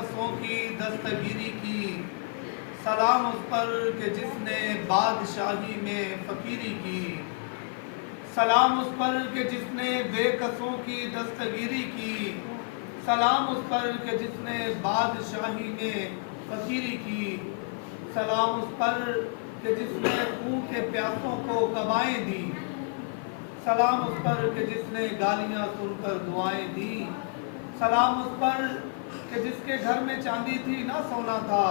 कसों की दस्तगीरी की, सलाम उस पर कि जिसने बादशाही में फ़कीरी की। सलाम उस पर कि जिसने बेकसों की दस्तगीरी की, सलाम उस पर कि जिसने बादशाही में फ़कीरी की। सलाम उस पर कि जिसने भूखे प्यासों को कबाएँ दी, सलाम उस पर कि जिसने गालियाँ सुनकर दुआएं दी। सलाम उस पर कि जिसके घर में चांदी थी ना सोना था,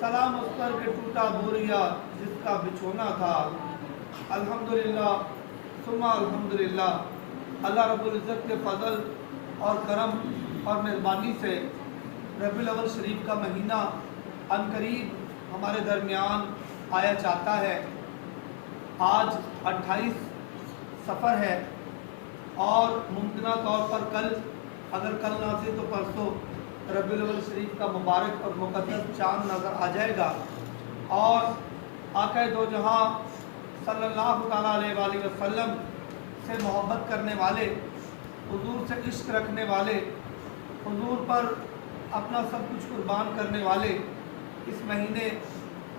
सलाम उस पर कि टूटा बोरिया जिसका बिछोना था। अल्हम्दुलिल्लाह सुम्मा अल्हम्दुलिल्लाह। अल्लाह रब्बुल इज़्ज़त के फ़ज़ल और करम और मेहरबानी से रबीउल अव्वल शरीफ का महीना अनकरीब हमारे दरमियान आया चाहता है। आज 28 सफ़र है और मुमकिन तौर पर कल, अगर कल ना से तो परसों रबीउल अव्वल शरीफ का मुबारक और मुक़द्दस चाँद नज़र आ जाएगा। और आक़ा दो जहाँ सल्लल्लाहु तआला अलैहि वसल्लम से मोहब्बत करने वाले, हुजूर से इश्क रखने वाले, हुजूर पर अपना सब कुछ कुर्बान करने वाले इस महीने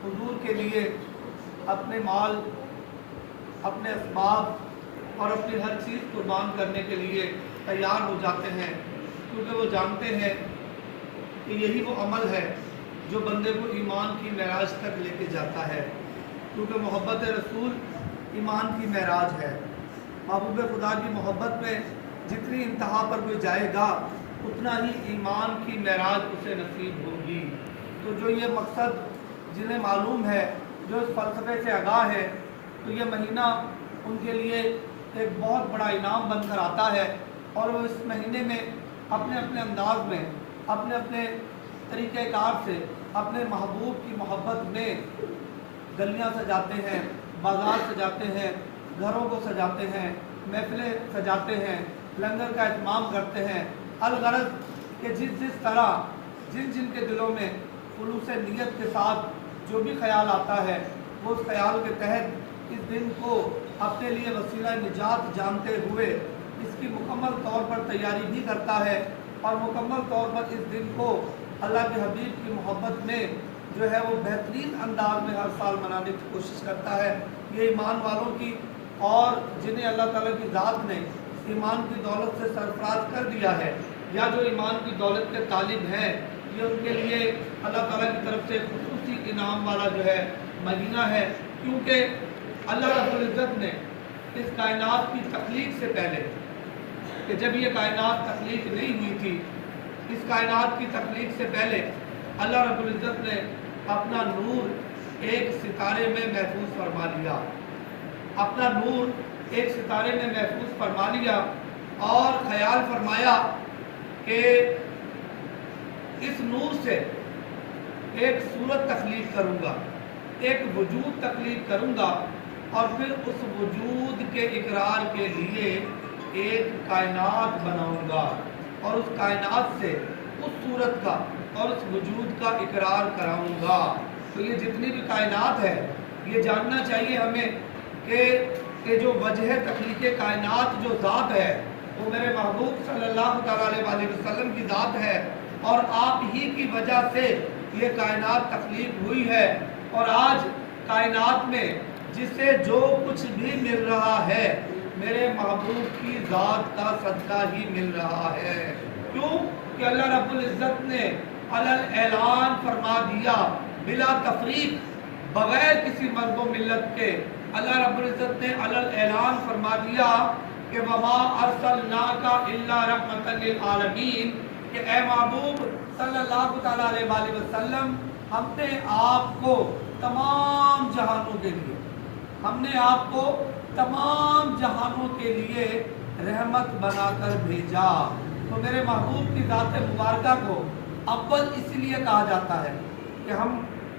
हुजूर के लिए अपने माल, अपने असबाब और अपनी हर चीज़ कुर्बान करने के लिए तैयार हो जाते हैं, क्योंकि वो जानते हैं कि यही वो अमल है जो बंदे को ईमान की महराज तक लेके जाता है। क्योंकि मोहब्बत रसूल ईमान की महराज है। महबूब खुदा की मोहब्बत में जितनी इंतहा पर कोई जाएगा उतना ही ईमान की महराज उसे नसीब होगी। तो जो ये मकसद जिन्हें मालूम है, जो इस फ़लसफ़े से आगाह है, तो ये महीना उनके लिए एक बहुत बड़ा इनाम बनकर आता है। और वो इस महीने में अपने अपने अंदाज में, अपने अपने तरीक़ेकार से अपने महबूब की मोहब्बत में गलियाँ सजाते हैं, बाज़ार सजाते हैं, घरों को सजाते हैं, महफ़िलें सजाते हैं, लंगर का इत्माम करते हैं। अलगरज़ कि जिस तरह जिन के दिलों में खुलूस नियत के साथ जो भी ख्याल आता है, वो उस ख्याल के तहत इस दिन को अपने लिए वसीला निजात जानते हुए इसकी मुकम्मल तौर पर तैयारी भी करता है और मुकम्मल तौर पर इस दिन को अल्लाह के हबीब की मोहब्बत में जो है वो बेहतरीन अंदाज में हर साल मनाने की कोशिश करता है। ये ईमान वालों की और जिन्हें अल्लाह ताला की ज़ात ने ईमान की दौलत से सरफराज कर दिया है, या जो ईमान की दौलत के तालिब हैं, ये उनके लिए अल्लाह ताला की तरफ से खुसूसी इनाम वाला जो है महीना है। क्योंकि अल्लाह रब्बुल इज़्ज़त ने इस कायनात की तख्लीक से पहले, कि जब ये कायनात तख्लीक नहीं हुई थी, इस कायनात की तख्लीक से पहले अल्लाह रब्बुल इज़्ज़त ने अपना नूर एक सितारे में महफूज फरमा लिया, अपना नूर एक सितारे में महफूज फरमा लिया और ख्याल फरमाया कि इस नूर से एक सूरत तख्लीक करूँगा, एक वजूद तख्लीक करूँगा और फिर उस वजूद के इकरार के लिए एक कायनात बनाऊँगा और उस कायनात से उस सूरत का और उस वजूद का इकरार कराऊँगा। तो ये जितनी भी कायनात है, ये जानना चाहिए हमें कि जो वजह तख्लीक कायनात जो ज़ात है वो मेरे महबूब सल्लल्लाहु अलैहि वसल्लम की ज़ात है और आप ही की वजह से ये कायनात तख्लीक हुई है। और आज कायनात में जिसे जो कुछ भी मिल रहा है मेरे महबूब की ज़ात का सदका ही मिल रहा है। क्यों कि अल्लाह रब्बुल इज़्ज़त ने अलल ऐलान फरमा दिया, बिला तफरीक, बगैर किसी मज़हब व मिल्लत के अल्लाह रब्बुल इज़्ज़त ने अलल ऐलान फरमा दिया कि वमा अरसलनाका इल्ला रहमतन लिल आलमीन, कि ए महबूब सल्लल्लाहु तआला अलैहि वसल्लम, हमने आपको तमाम जहानों के लिए, हमने आपको तमाम जहानों के लिए रहमत बनाकर भेजा। तो मेरे महबूब की ज़ात मुबारका को अव्वल इसलिए कहा जाता है कि हम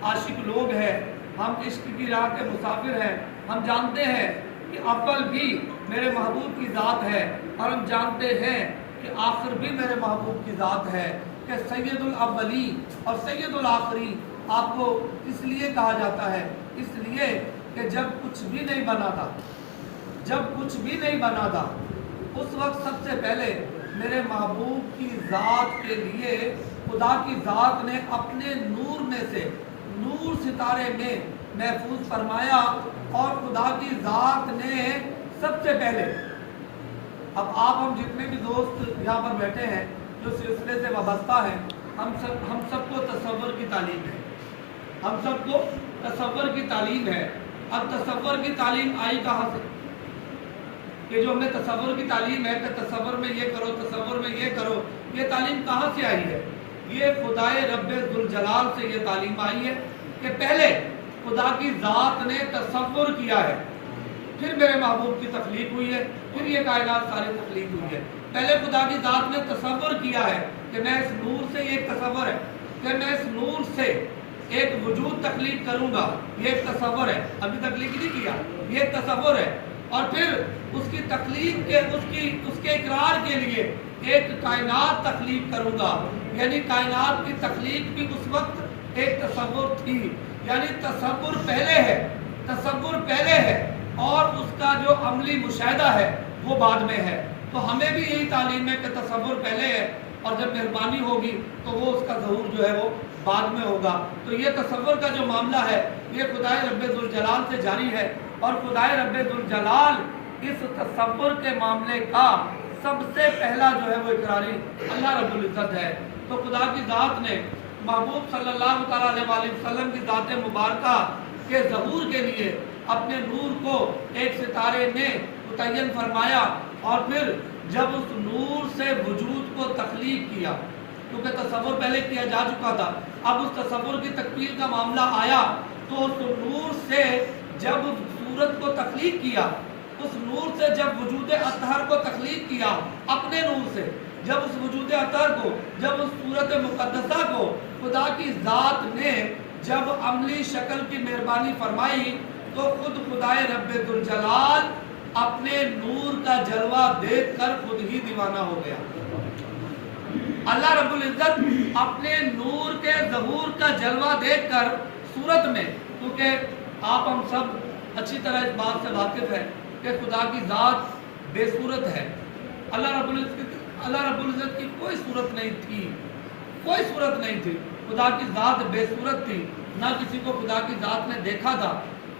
आशिक लोग हैं, हम इश्क की राह के मुसाफिर हैं। हम जानते हैं कि अव्वल भी मेरे महबूब की ज़ात है और हम जानते हैं कि आखिर भी मेरे महबूब की ज़ात है, कि सैयदुल अव्वली और सैयदुल आखिरी आपको इसलिए कहा जाता है, इसलिए कि जब कुछ भी नहीं बना था, जब कुछ भी नहीं बना था, उस वक्त सबसे पहले मेरे महबूब की ज़ात के लिए خدا کی ذات نے اپنے نور میں سے نور ستارے میں محفوظ فرمایا، اور خدا کی ذات نے سب سے پہلے، اب آپ ہم جتنے بھی دوست یہاں پر بیٹھے ہیں جو سلسلے سے وابستہ ہیں، ہم سب کو تصور کی تعلیم ہے، ہم سب کو تصور کی تعلیم ہے۔ اب تصور کی تعلیم آئی کہاں سے؟ کہ جو ہمیں تصور کی تعلیم ہے کہ تصور میں یہ کرو، تصور میں یہ کرو، یہ تعلیم کہاں سے آئی ہے؟ یہ خدائے رب ذوالجلال سے یہ تعلیم آئی ہے کہ پہلے خدا کی ذات نے تصور کیا ہے، پھر میرے محبوب کی تخلیق ہوئی ہے، پھر یہ کائنات ساری تخلیق ہوئی ہے۔ پہلے خدا کی ذات نے تصور کیا ہے کہ میں اس نور سے، یہ ایک تصور ہے کہ میں اس نور سے ایک وجود تخلیق کروں گا، یہ ایک تصور ہے، ابھی تخلیق نہیں کیا، یہ ایک تصور ہے۔ اور پھر اس کی تخلیق کے اس کے اقرار کے لیے ایک کائنات تخلیق کروں گا، یعنی کائنات کی تخلیق بھی اس وقت ایک تصور تھی، یعنی تصور پہلے ہے، تصور پہلے ہے، اور اس کا جو عملی مشاہدہ ہے وہ بعد میں ہے۔ تو ہمیں بھی یہی تعلیم ہے کہ تصور پہلے ہے، اور جب مہربانی ہوگی تو وہ اس کا ظہور جو ہے وہ بعد میں ہوگا۔ تو یہ تصور کا جو معاملہ ہے یہ خدائے رب ذوالجلال سے جاری ہے، اور خدائے رب ذوالجلال اس تصور کے معاملے کا سب سے پہلا جو ہے وہ اقراری اللہ رب العزت ہے۔ تو خدا کی ذات نے محبوب صلی اللہ تعالیٰ علیہ وسلم کی ذات مبارکہ کے ظہور کے لیے اپنے نور کو ایک ستارے میں متعین فرمایا، اور پھر جب اس نور سے وجود کو تخلیق کیا، کیونکہ تصور پہلے کیا جا چکا تھا، اب اس تصور کی تکمیل کا معاملہ آیا، تو اس نور سے جب صورت کو تخلیق کیا، اس نور سے جب وجود اطہر کو تخلیق کیا اپنے نور سے، جب اس وجود اطہر کو، جب اس صورت مقدسہ کو خدا کی ذات نے جب عملی شکل کی مہربانی فرمائی، تو خود خدائے رب ذوالجلال اپنے نور کا جلوہ دیکھ کر خود ہی دیوانہ ہو گیا۔ اللہ رب العزت اپنے نور کے ظہور کا جلوہ دیکھ کر صورت میں، کیونکہ آپ ہم سب اچھی طرح اس بات سے واقف ہے کہ خدا کی ذات بے صورت ہے۔ اللہ رب العزت کی کوئی صورت نہیں تھی، کوئی صورت نہیں تھی، خدا کی ذات بے صورت تھی، نہ کسی کو خدا کی ذات نے دیکھا تھا،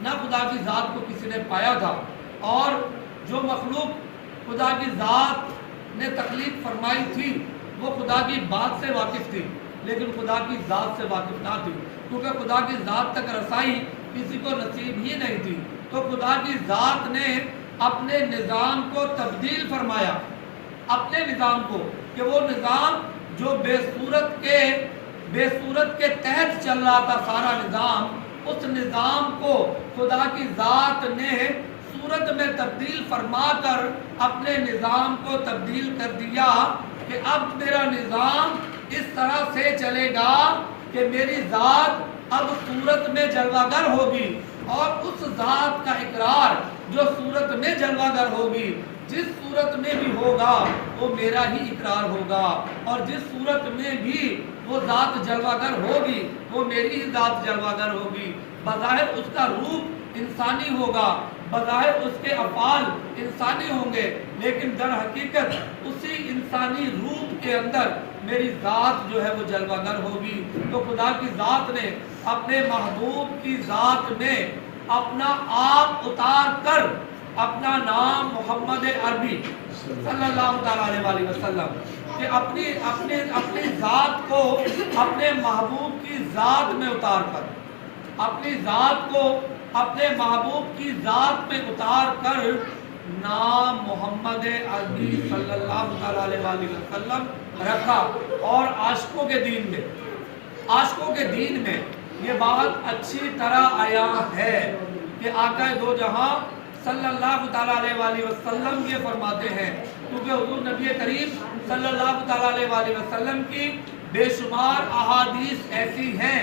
نہ خدا کی ذات کو کسی نے پایا تھا۔ اور جو مخلوق خدا کی ذات نے تخلیق فرمائی تھی وہ خدا کی بات سے واقف تھی، لیکن خدا کی ذات سے واقف نہ تھی، کیونکہ خدا کی ذات تک رسائی کسی کو نصیب ہی نہیں تھی۔ تو خدا کی ذات نے اپنے نظام کو تبدیل فرمایا، اپنے نظام کو، کہ وہ نظام جو بے صورت کے تحت چل رہا تھا سارا نظام، اس نظام کو خدا کی ذات نے صورت میں تبدیل فرما کر اپنے نظام کو تبدیل کر دیا کہ اب میرا نظام اس طرح سے چلے گا کہ میری ذات اب صورت میں جلوہ گر ہوگی، اور اس ذات کا اقرار جو صورت میں جلوہ گر ہوگی، جس صورت میں بھی ہوگا وہ میرا ہی اقرار ہوگا، اور جس صورت میں بھی وہ ذات جلوہ گر ہوگی وہ میری ہی ذات جلوہ گر ہوگی۔ بظاہر اس کا روپ انسانی ہوگا، بظاہر اس کے افعال انسانی ہوں گے، لیکن در حقیقت اسی انسانی روپ کے اندر میری ذات جو ہے وہ جلوہ گر ہوگی۔ تو خدا کی ذات نے اپنے محبوب کی ذات میں اپنا آپ اتار کر اپنا نام محمد عربی صلی اللہ تعالیٰ علیہ وسلم کہ اپنی ذات کو اپنے محبوب کی ذات میں اتار کر، اپنی ذات کو اپنے محبوب کی ذات میں اتار کر نام محمد عربی صلی اللہ تعالیٰ علیہ وسلم رکھا۔ اور عاشقوں کے دین میں یہ بات اچھی طرح آیا ہے کہ آقا دو جہاں صلی اللہ تعالیٰ علیہ وسلم یہ فرماتے ہیں، کیونکہ حضور نبی کریم صلی اللہ تعالیٰ علیہ وسلم کی بے شمار احادیث ایسی ہیں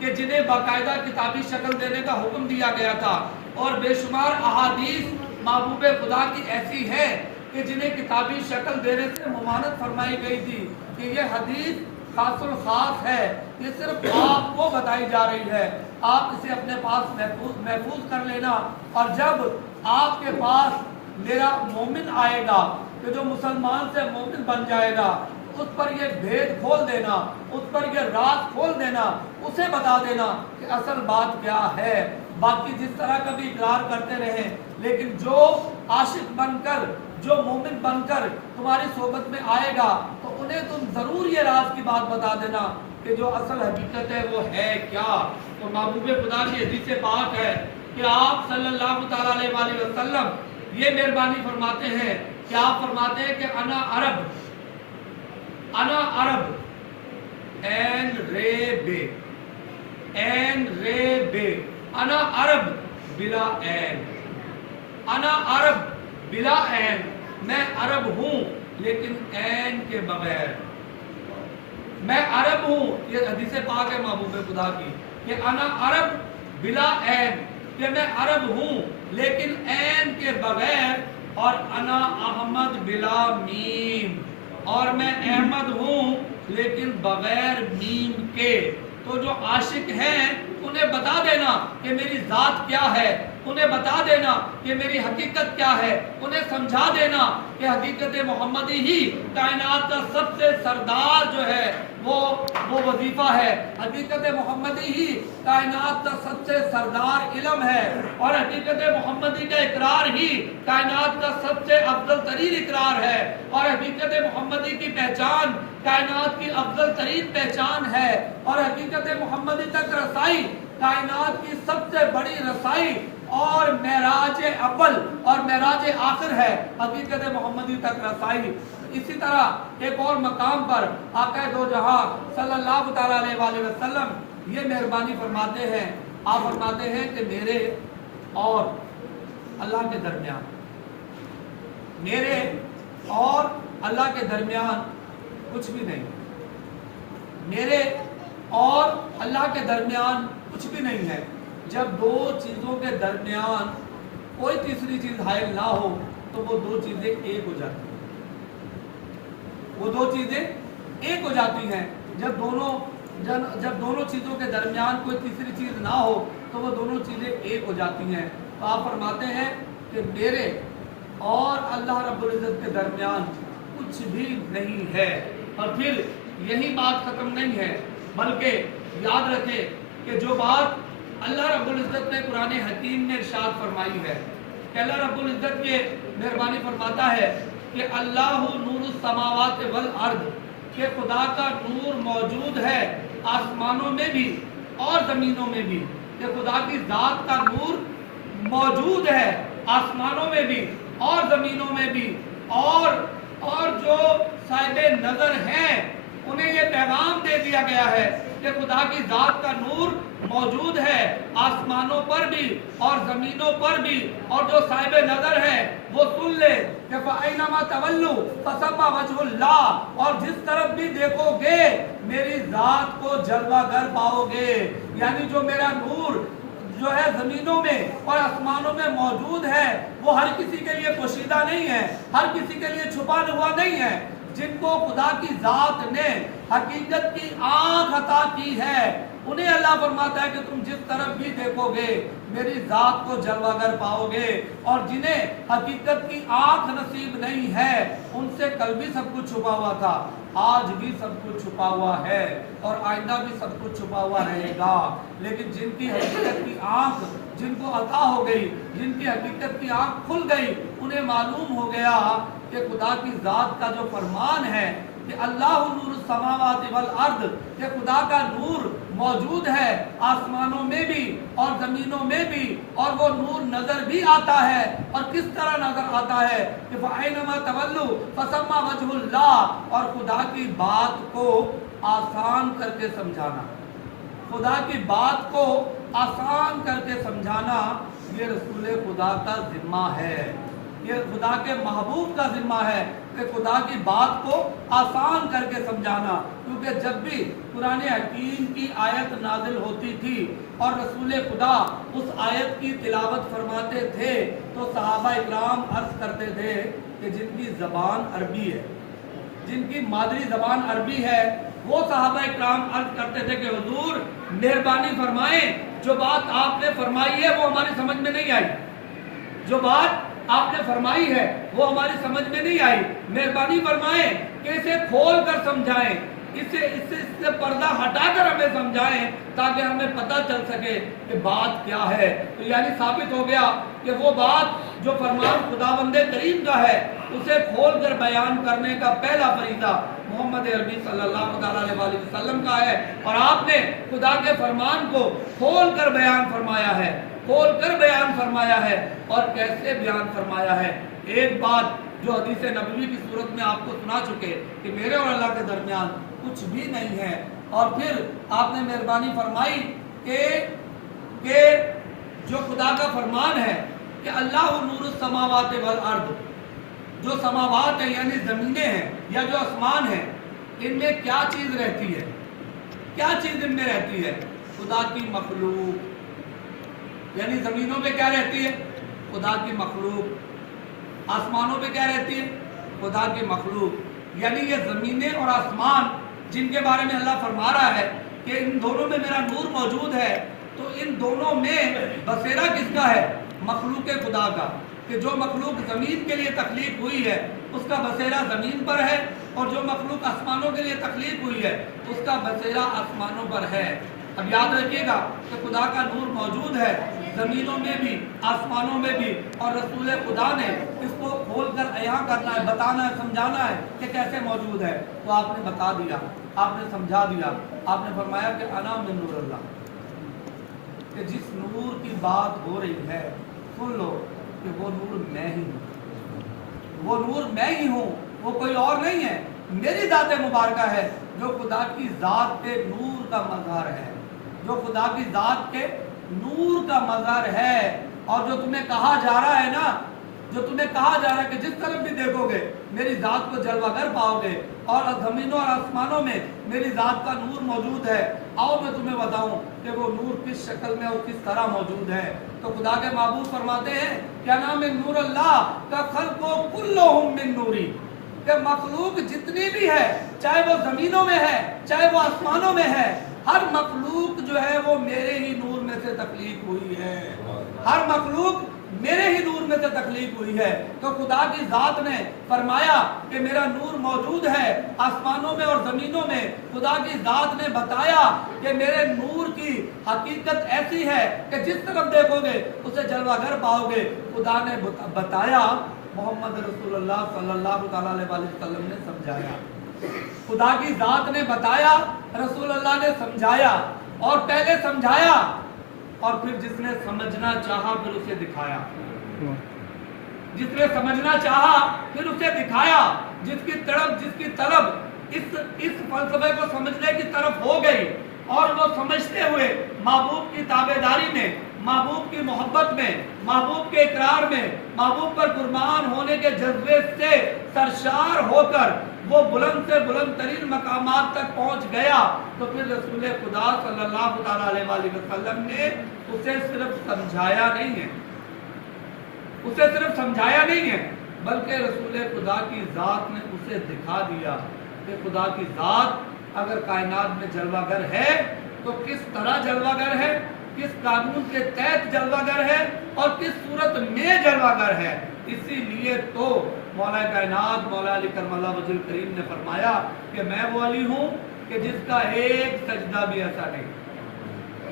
کہ جنہیں باقاعدہ کتابی شکل دینے کا حکم دیا گیا تھا، اور بے شمار احادیث محبوب خدا کی ایسی ہے کہ جنہیں کتابی شکل دینے سے ممانعت فرمائی گئی تھی کہ یہ حدیث خاص الخاص ہے، یہ صرف آپ کو بتائی جا رہی ہے، آپ اسے اپنے پاس محفوظ کر لینا، اور جب آپ کے پاس میرا مومن آئے گا کہ جو مسلمان سے مومن بن جائے گا، उस पर ये भेद खोल देना, उस पर ये राज खोल देना, उसे बता देना कि असल बात क्या है। बाकी जिस तरह का भी इकरार करते रहे, लेकिन जो आशिक बनकर, जो मोमिन बनकर तुम्हारी सोबत में आएगा तो उन्हें तुम जरूर ये राज की बात बता देना कि जो असल हकीकत है वो है क्या। तो महबूब खुदा की हदीस पाक है कि आप सल्लल्लाहु ताला अलैहि वसल्लम ये मेहरबानी फरमाते हैं कि आप फरमाते हैं कि अना अरब एन रे बे अना अरब बिला एन, अना अरब बिला एन, मैं अरब हूं लेकिन एन के बगैर। मैं अरब हूं, ये हदीस पाक है महबूब खुदा की कि अना अरब बिला एन, कि मैं अरब हूं लेकिन एन के बगैर, और अना अहमद बिला मीम, और मैं अहमद हूं लेकिन बगैर मीम के। तो जो आशिक हैं उन्हें बता देना कि मेरी जात क्या है, उन्हें बता देना कि मेरी हकीकत क्या है, उन्हें समझा देना कि हकीकत मोहम्मदी ही कायनात का सबसे सरदार जो है वो वजीफा है। हकीकत मोहम्मदी ही कायनात का सबसे सरदार इल्म है, और हकीकत मोहम्मदी का इकरार ही कायनात का सबसे अफजल तरीन इकरार है, और हकीकत मोहम्मदी की पहचान कायनात की अफजल तरीन पहचान है, और हकीकत मोहम्मदी तक रसाई कायनात की सबसे बड़ी रसाई और मेराज अव्वल और मेराज आखिर है, हकीकत मोहम्मदी तक रसाई। इसी तरह एक और मकाम पर आका दो जहां सल्लल्लाहु ताला अलैहि वसल्लम ये मेहरबानी फरमाते हैं, आप फरमाते हैं कि मेरे और अल्लाह के दरमियान, मेरे और अल्लाह के दरमियान कुछ भी नहीं, मेरे और अल्लाह के दरमियान कुछ भी नहीं है। जब दो चीजों के दरमियान कोई तीसरी चीज हायल ना हो तो वो दो चीजें एक हो जाती हैं, वो दो चीजें एक हो जाती हैं। जब दोनों चीजों के दरमियान कोई तीसरी चीज ना हो तो वो दोनों चीजें एक हो जाती हैं। तो आप फरमाते हैं कि मेरे और अल्लाह रब्बुल इज्जत के दरमियान कुछ भी नहीं है। और फिर यही बात खत्म नहीं है, बल्कि याद रखें कि जो बात अल्लाह रब्बुल इज्जत ने कुरान हकीम में इरशाद फरमाई है कि अल्लाह रब्बुल इज्जत के मेहरबानी फरमाता है कि अल्लाहु नूरुस समावात वल अर्द, कि खुदा का नूर मौजूद है आसमानों में भी और जमीनों में भी, कि खुदा की जात का नूर मौजूद है आसमानों में भी और जमीनों में भी, और जो साहिबे नजर हैं उन्हें ये पैगाम दे दिया गया है कि खुदा की जात का नूर मौजूद है आसमानों पर भी और जमीनों पर भी, और जो साहिब नजर है वो सुन ले कि फ़अइनमा तवल्लु फ़सम्मा वजहुल्लाह, और जिस तरफ भी देखोगे मेरी जात को जलवागर पाओगे। यानी जो मेरा नूर जो है जमीनों में और आसमानों में मौजूद है वो हर किसी के लिए पोशीदा नहीं है, हर किसी के लिए छुपा हुआ नहीं है। जिनको खुदा की जात ने हकीकत की आंख अता की है उन्हें अल्लाह फरमाता है कि तुम जिस तरफ भी देखोगे मेरी जात को जलवागर पाओगे, और जिन्हें हकीकत की आंख नसीब नहीं है उनसे कल भी सब कुछ छुपा हुआ था, आज भी सब कुछ छुपा हुआ है और आइंदा भी सब कुछ छुपा हुआ रहेगा। लेकिन जिनकी हकीकत की आंख जिनको अता हो गई, जिनकी हकीकत की आंख खुल गई, उन्हें मालूम हो गया कि खुदा की जात का जो फरमान है कि अल्लाह नूर समावात वल अर्द, कि खुदा का नूर मौजूद है आसमानों में भी और जमीनों में भी, और वो नूर नजर भी आता है। और किस तरह नजर आता है कि फ़अइनमा तवल्लु फ़सम्मा वजहुल्लाह, और खुदा की बात को आसान करके समझाना, खुदा की बात को आसान करके समझाना ये रसूल खुदा का जिम्मा है, ये खुदा के महबूब का जिम्मा है कि खुदा की बात को आसान करके समझाना। क्योंकि जब भी कुरान हकीम की आयत नाजिल होती थी और रसूल खुदा उस आयत की तिलावत फरमाते थे तो सहाबा इकराम अर्ज करते थे कि जिनकी ज़बान अरबी है, जिनकी मादरी ज़बान अरबी है, वो सहाबा इकराम अर्ज करते थे कि हुजूर मेहरबानी फरमाएं, जो बात आपने फरमाई है वो हमारी समझ में नहीं आई, जो बात آپ نے فرمائی ہے وہ ہماری سمجھ میں نہیں آئی، مہربانی فرمائیں کہ اسے کھول کر سمجھائیں، اس سے پردہ ہٹا کر ہمیں سمجھائیں تاکہ ہمیں پتہ چل سکے کہ بات کیا ہے۔ تو یعنی ثابت ہو گیا کہ وہ بات جو فرمان خداوند کریم کا ہے اسے کھول کر بیان کرنے کا پہلا فریضہ محمد عربی صلی اللہ علیہ وسلم کا ہے، اور آپ نے خدا کے فرمان کو کھول کر بیان فرمایا ہے، کھول کر بیان فرمایا ہے۔ اور کیسے بیان فرمایا ہے؟ ایک بات جو حدیث نبوی کی صورت میں آپ کو سنا چکے کہ میرے اور اللہ کے درمیان کچھ بھی نہیں ہے، اور پھر آپ نے مہربانی فرمائی کہ جو خدا کا فرمان ہے کہ اللہ نور السماوات والارض، جو سماوات ہیں یعنی زمینیں ہیں یا جو آسمان ہیں، ان میں کیا چیز رہتی ہے؟ کیا چیز ان میں رہتی ہے؟ خدا کی مخلوق، یعنی زمینوں پہ کیا رہتی ہے؟ خدا کی مخلوق۔ آسمانوں پہ کیا رہتی ہے؟ خدا کی مخلوق۔ یعنی یہ زمینیں اور آسمان جن کے بارے میں اللہ فرما رہا ہے کہ ان دونوں میں میرا نور موجود ہے، تو ان دونوں میں بسیرا کس کا ہے؟ مخلوق خدا کا، کہ جو مخلوق زمین کے لیے تخلیق ہوئی ہے اس کا بسیرا زمین پر ہے، اور جو مخلوق آسمانوں کے لیے تخلیق ہوئی ہے اس کا بسیرا آسمانوں پر ہے۔ اب یاد رکھیے گا کہ خدا کا نور موجود ہے زمینوں میں بھی، آسمانوں میں بھی، اور رسول خدا نے اس کو کھول کر عیاں کرنا ہے، بتانا ہے، سمجھانا ہے کہ کیسے موجود ہے۔ تو آپ نے بتا دیا، آپ نے سمجھا دیا، آپ نے فرمایا کہ انا من نور اللہ، کہ جس نور کی بات ہو رہی ہے سن لو کہ وہ نور میں ہی ہوں، وہ نور میں ہی ہوں، وہ کوئی اور نہیں ہے، میری ذات مبارکہ ہے جو خدا کی ذات کے نور کا مظہر ہے، جو خدا کی ذات کے نور کا مظہر ہے۔ اور جو تمہیں کہا جا رہا ہے نا، جو تمہیں کہا جا رہا ہے کہ جس طرف بھی دیکھو گے میری ذات کو جلوہ گر پاؤ گے، اور زمینوں اور آسمانوں میں میری ذات کا نور موجود ہے، آؤ میں تمہیں بتاؤں کہ وہ نور کس شکل میں اور کس طرح موجود ہے۔ تو خدا کے محبوب فرماتے ہیں کیا نام ہے؟ نور اللہ کا خلق کلہم من نوری، کہ مخلوق جتنی بھی ہے، چاہے وہ زمینوں میں ہے چاہے وہ آسمانوں میں ہے، ہر مخلوق جو ہے وہ میرے ہی نور میں سے تخلیق ہوئی ہے، ہر مخلوق میرے ہی نور میں سے تخلیق ہوئی ہے۔ تو خدا کی ذات نے فرمایا کہ میرا نور موجود ہے آسمانوں میں اور زمینوں میں۔ خدا کی ذات نے بتایا کہ میرے نور کی حقیقت ایسی ہے کہ جس طرف دیکھو گے اسے جلوہ گر پاؤ گے۔ خدا نے بتایا، محمد رسول اللہ صلی اللہ علیہ وسلم نے سمجھایا، خدا کی ذات نے بتایا، رسول اللہ نے سمجھایا، اور پہلے سمجھایا اور پھر جس نے سمجھنا چاہا پھر اسے دکھایا، جس نے سمجھنا چاہا پھر اسے دکھایا، جس کی طلب اس فلسفے کو سمجھنے کی طرف ہو گئی، اور وہ سمجھتے ہوئے محبوب کی تابعداری میں، محبوب کی محبت میں، محبوب کے اقرار میں، محبوب پر قربان ہونے کے جذبے سے سرشار ہو کر وہ بلند سے بلند ترین مقامات تک پہنچ گیا، تو پھر رسول خدا صلی اللہ علیہ وسلم نے اسے صرف سمجھایا نہیں ہے، اسے صرف سمجھایا نہیں ہے، بلکہ رسول خدا کی ذات نے اسے دکھا دیا کہ خدا کی ذات اگر کائنات میں جلوہ گر ہے تو کس طرح جلوہ گر ہے، کس قانون کے تحت جلوہ گر ہے، اور کس صورت میں جلوہ گر ہے۔ اسی لیے تو مولا کائنات مولا علی کرم اللہ وجہ کریم نے فرمایا کہ میں وہ علی ہوں کہ جس کا ایک سجدہ بھی ایسا نہیں،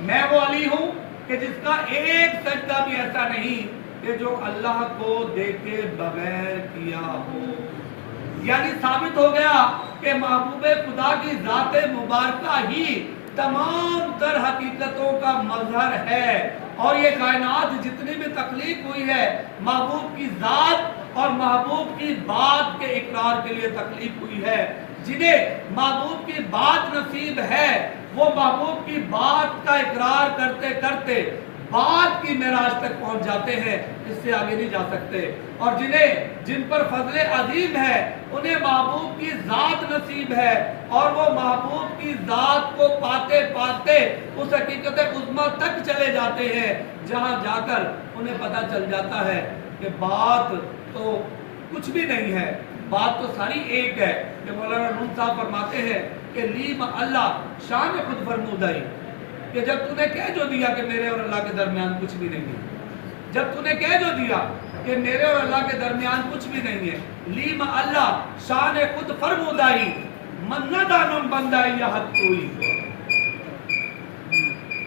میں وہ علی ہوں کہ جس کا ایک سجدہ بھی ایسا نہیں کہ جو اللہ کو دیکھے بغیر کیا ہو۔ یعنی ثابت ہو گیا کہ محبوب خدا کی ذات مبارکہ ہی تمام تر حقیقتوں کا مظہر ہے، اور یہ کائنات جتنی بھی تخلیق ہوئی ہے محبوب کی ذات اور محبوب کی بات کے اقرار کے لیے تخلیق ہوئی ہے۔ جنہیں محبوب کی بات نصیب ہے وہ محبوب کی بات کا اقرار کرتے کرتے بات کی معراج تک پہنچ جاتے ہیں، اس سے آگے نہیں جا سکتے۔ اور جن پر فضل عظیم ہے انہیں محبوب کی ذات نصیب ہے، اور وہ محبوب کی ذات کو پاتے پاتے اس حقیقت عظمیٰ تک چلے جاتے ہیں، جہاں جا کر انہیں پتہ چل جاتا ہے کہ بات تو کچھ بھی نہیں ہے، بات تو ساری ایک ہے۔ کہ مولانا نون صاحب فرماتے ہیں کہ لیم اللہ شان خود فرمودائی، کہ جب تو نے کہہ جو دیا کہ میرے اور اللہ کے درمیان کچھ بھی نہیں ہے، جب تو نے کہہ جو دیا کہ میرے اور اللہ کے درمیان کچھ بھی نہیں ہے. لیم اللہ شان خود فرمودائی من نہ دانم بندائی یا حق کوئی.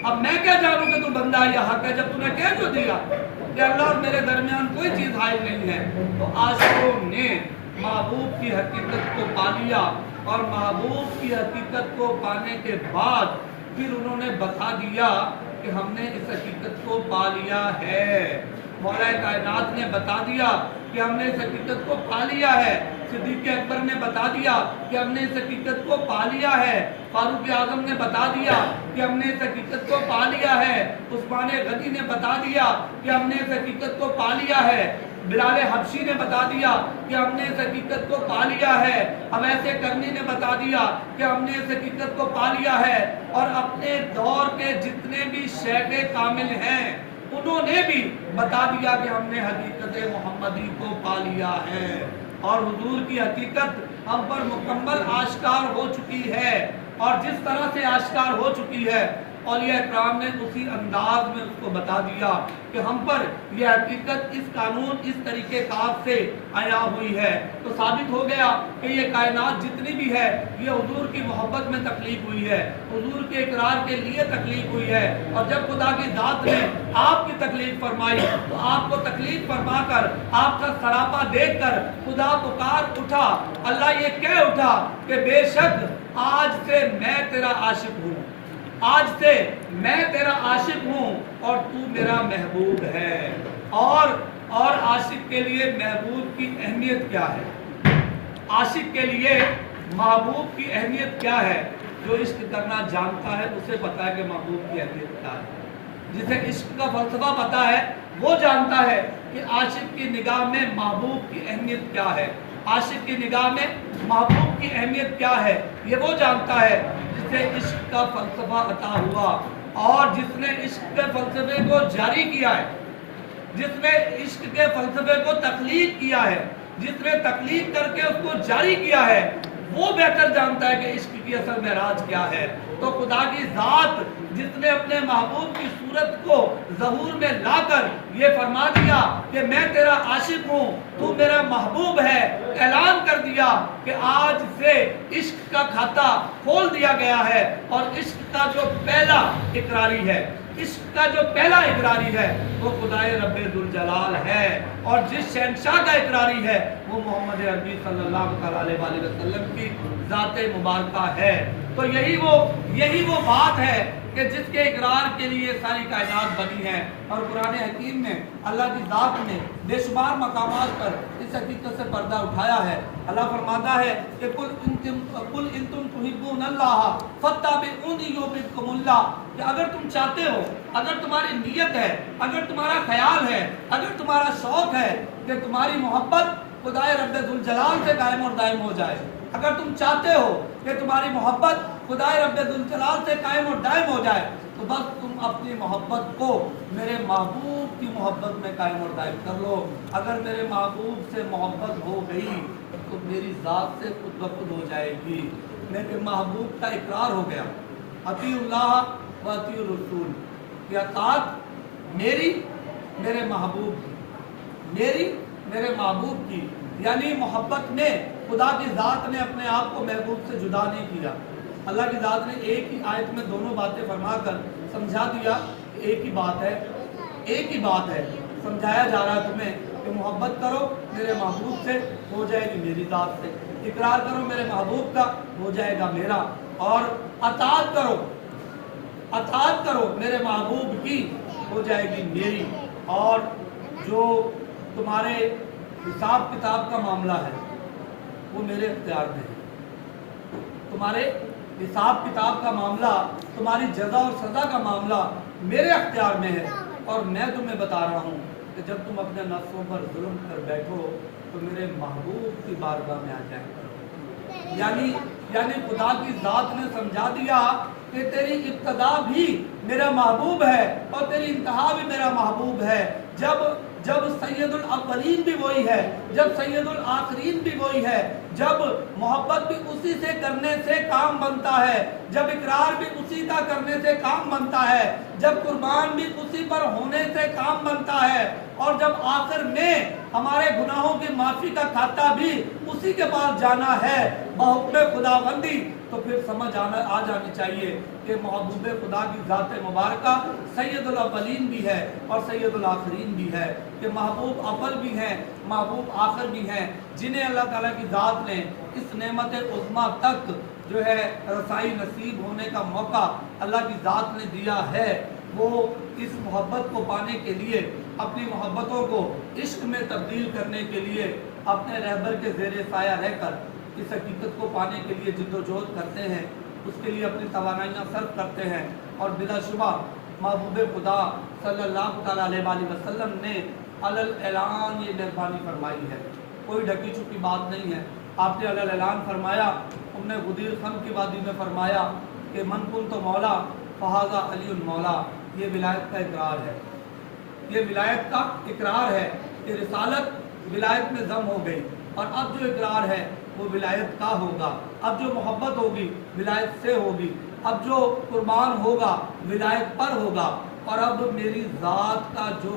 اب میں کیا جانوں کہ تو بندہ یا حق ہے جب تم نے کہہ جو دیا کہ اللہ اور میرے درمیان کوئی چیز حائل نہیں ہے. تو عاشقوں نے محبوب کی حقیقت کو پا لیا اور محبوب کی حقیقت کو پانے کے بعد پھر انہوں نے بتا دیا کہ ہم نے اس حقیقت کو پا لیا ہے. مولا کائنات نے بتا دیا کہ ہم نے اس حقیقت کو پا لیا ہے. صدیق اکبر نے بتا دیا کہ ہم نے اس حقیقت کو پا لیا ہے. فاروق اعظم نے بتا دیا کہ ہم نے اس حقیقت کو پا لیا ہے. عثمان غنی نے بتا دیا کہ ہم نے اس حقیقت کو پا لیا ہے. بلال حبشی نے بتا دیا کہ ہم نے اس حقیقت کو پا لیا ہے. اویس کرنی نے بتا دیا کہ ہم نے اس حقیقت کو پا لیا ہے. اور اپنے دور کے جتنے بھی شیخ کامل ہیں انہوں نے بھی بتا دیا کہ ہم نے حقیقت محمدی کو پا لیا ہے. اور حضور کی حقیقت ہم پر مکمل آشکار ہو چکی ہے. اور جس طرح سے آشکار ہو چکی ہے اولیاء اکرام نے اسی انداز میں اس کو بتا دیا کہ ہم پر یہ حقیقت اس قانون اس طریقے کار سے آیا ہوئی ہے. تو ثابت ہو گیا کہ یہ کائنات جتنی بھی ہے یہ حضور کی محبت میں تخلیق ہوئی ہے, حضور کے اقرار کے لیے تخلیق ہوئی ہے. اور جب خدا کی ذات نے آپ کی تخلیق فرمائی تو آپ کو تخلیق فرما کر آپ کا سراپا دیکھ کر خدا پکار اٹھا. اللہ یہ کہہ اٹھا کہ بے شک آج سے میں تیرا عاشق ہوں, آج سے میں تیرا عاشق ہوں اور تو میرا محبوب ہے. اور عاشق کے لیے محبوب کی اہمیت کیا ہے, عاشق کے لیے محبوب کی اہمیت کیا ہے. جو عشق کرنا جانتا ہے اسے پتا ہے کہ محبوب کی اہمیت کیا ہے. جسے عشق کا فلسفہ پتا ہے وہ جانتا ہے کہ عاشق کی نگاہ میں محبوب کی اہمیت کیا ہے. عاشق کی نگاہ میں محبوب کی اہمیت کیا ہے یہ وہ جانتا ہے جسے عشق کا فلسفہ عطا ہوا اور جس نے عشق کے فلسفے کو جاری کیا ہے, جس نے عشق کے فلسفے کو تخلیق کیا ہے, جس نے تخلیق کر کے اس کو جاری کیا ہے وہ بہتر جانتا ہے کہ عشق کی اصل معراج کیا ہے. تو خدا کی ذات جس نے اپنے محبوب کی صورت کو ظہور میں لا کر یہ فرما دیا کہ میں تیرا عاشق ہوں تو میرا محبوب ہے, اعلان کر دیا کہ آج سے عشق کا کھاتا کھول دیا گیا ہے. اور عشق کا جو پہلا اقراری ہے, عشق کا جو پہلا اقراری ہے وہ خدائے رب ذوالجلال ہے. اور جس شہنشاہ کا اقراری ہے وہ محمد عربی صلی اللہ علیہ وآلہ وسلم کی ذات مبارکہ ہے. تو یہی وہ بات ہے کہ جس کے اقرار کے لیے ساری کائنات بنی ہے. اور قرآن حکیم میں اللہ کی ذات نے بے شمار مقامات پر اس حقیقت سے پردہ اٹھایا ہے. اللہ فرماتا ہے کہ قل ان تم تحبون اللہ فاتبعونی یحببکم اللہ, کہ اگر تم چاہتے ہو, اگر تمہاری نیت ہے, اگر تمہارا خیال ہے, اگر تمہارا شوق ہے کہ تمہاری محبت خدائے رب ذوالجلال سے قائم اور دائم ہو جائے, اگر تم چاہتے ہو کہ تمہاری محبت خدائے رب ذوالجلال سے قائم اور دائم ہو جائے تو بس تم اپنی محبت کو میرے محبوب کی محبت میں قائم اور دائم کر لو. اگر میرے محبوب سے محبت ہو گئی تو میری ذات سے خود بخود ہو جائے گی. میرے محبوب کا اقرار ہو گیا, اطیع اللہ و اطیع الرسول, کہ اطاعت میری میرے محبوب کی, میری میرے محبوب کی. یعنی محبت میں خدا کی ذات نے اپنے آپ کو محبوب سے جدا نہیں کیا. اللہ کی ذات نے ایک ہی آیت میں دونوں باتیں فرما کر سمجھا دیا کہ ایک ہی بات ہے, ایک ہی بات ہے. سمجھایا جا رہا ہے تمہیں کہ محبت کرو میرے محبوب سے, ہو جائے گی میری ذات سے. اقرار کرو میرے محبوب کا, ہو جائے گا میرا. اور اطاعت کرو میرے محبوب کی, ہو جائے گی میری. اور جو تمہارے حساب کتاب کا معاملہ ہے وہ میرے اختیار میں ہے. تمہارے حساب کتاب کا معاملہ, تمہاری جزا اور سزا کا معاملہ میرے اختیار میں ہے. اور میں تمہیں بتا رہا ہوں کہ جب تم اپنے نفسوں پر ظلم کر بیٹھو تو میرے محبوب کی بارگاہ میں آ جائے کرو. یعنی خدا کی ذات نے سمجھا دیا کہ تیری ابتدا بھی میرا محبوب ہے اور تیری انتہا بھی میرا محبوب ہے. जब सैयदुल अव्वलीन भी वही है, जब सैयदुल आखिरीन भी वही है, जब मोहब्बत भी उसी से करने से काम बनता है, जब इकरार भी उसी का करने से काम बनता है, जब कुर्बान भी उसी पर होने से काम बनता है, और जब आखिर में हमारे गुनाहों की माफी का खाता भी उसी के पास जाना है बहुक्म खुदाबंदी, तो फिर समझ आ जानी चाहिए कि महबूब खुदा की ज़ात मुबारका सैयदुल अव्वलीन भी है और सैयदुल आखिरीन भी है, कि महबूब अव्वल भी हैं, महबूब आखिर भी हैं, जिन्हें अल्लाह ताला की ज़ात ने इस नेमत उज़्मा तक जो है रसाई नसीब होने का मौका अल्लाह की ज़ात ने दिया है। वो इस मोहब्बत को पाने के लिए, अपनी मोहब्बतों को इश्क में तब्दील करने के लिए अपने रहबर के ज़ेरे साया रहकर इस हकीकत को पाने के लिए जिद्दोजहद करते हैं, उसके लिए अपनी तवानाइयाँ सर्फ करते हैं। और बिलाशुबा महबूब खुदा सल्लल्लाहु तआला अलैहि वसल्लम ने अलल ऐलान ये मेहरबानी फरमाई है, कोई ढकी छुपी बात नहीं है। आपने अलल ऐलान फरमाया, उन्होंने गुदीर खम की वादी में फरमाया कि मन कुन तो मौला फहाजा अली मौला, ये विलायत का इकरार है, ये विलायत का इकरार है कि रिसालत विलायत में दम हो गई, और अब जो इकरार है वो विलायत का होगा। अब जो मोहब्बत होगी विलायत से होगी, अब जो कुर्बान होगा विलायत पर होगा, और अब मेरी ज़ात का जो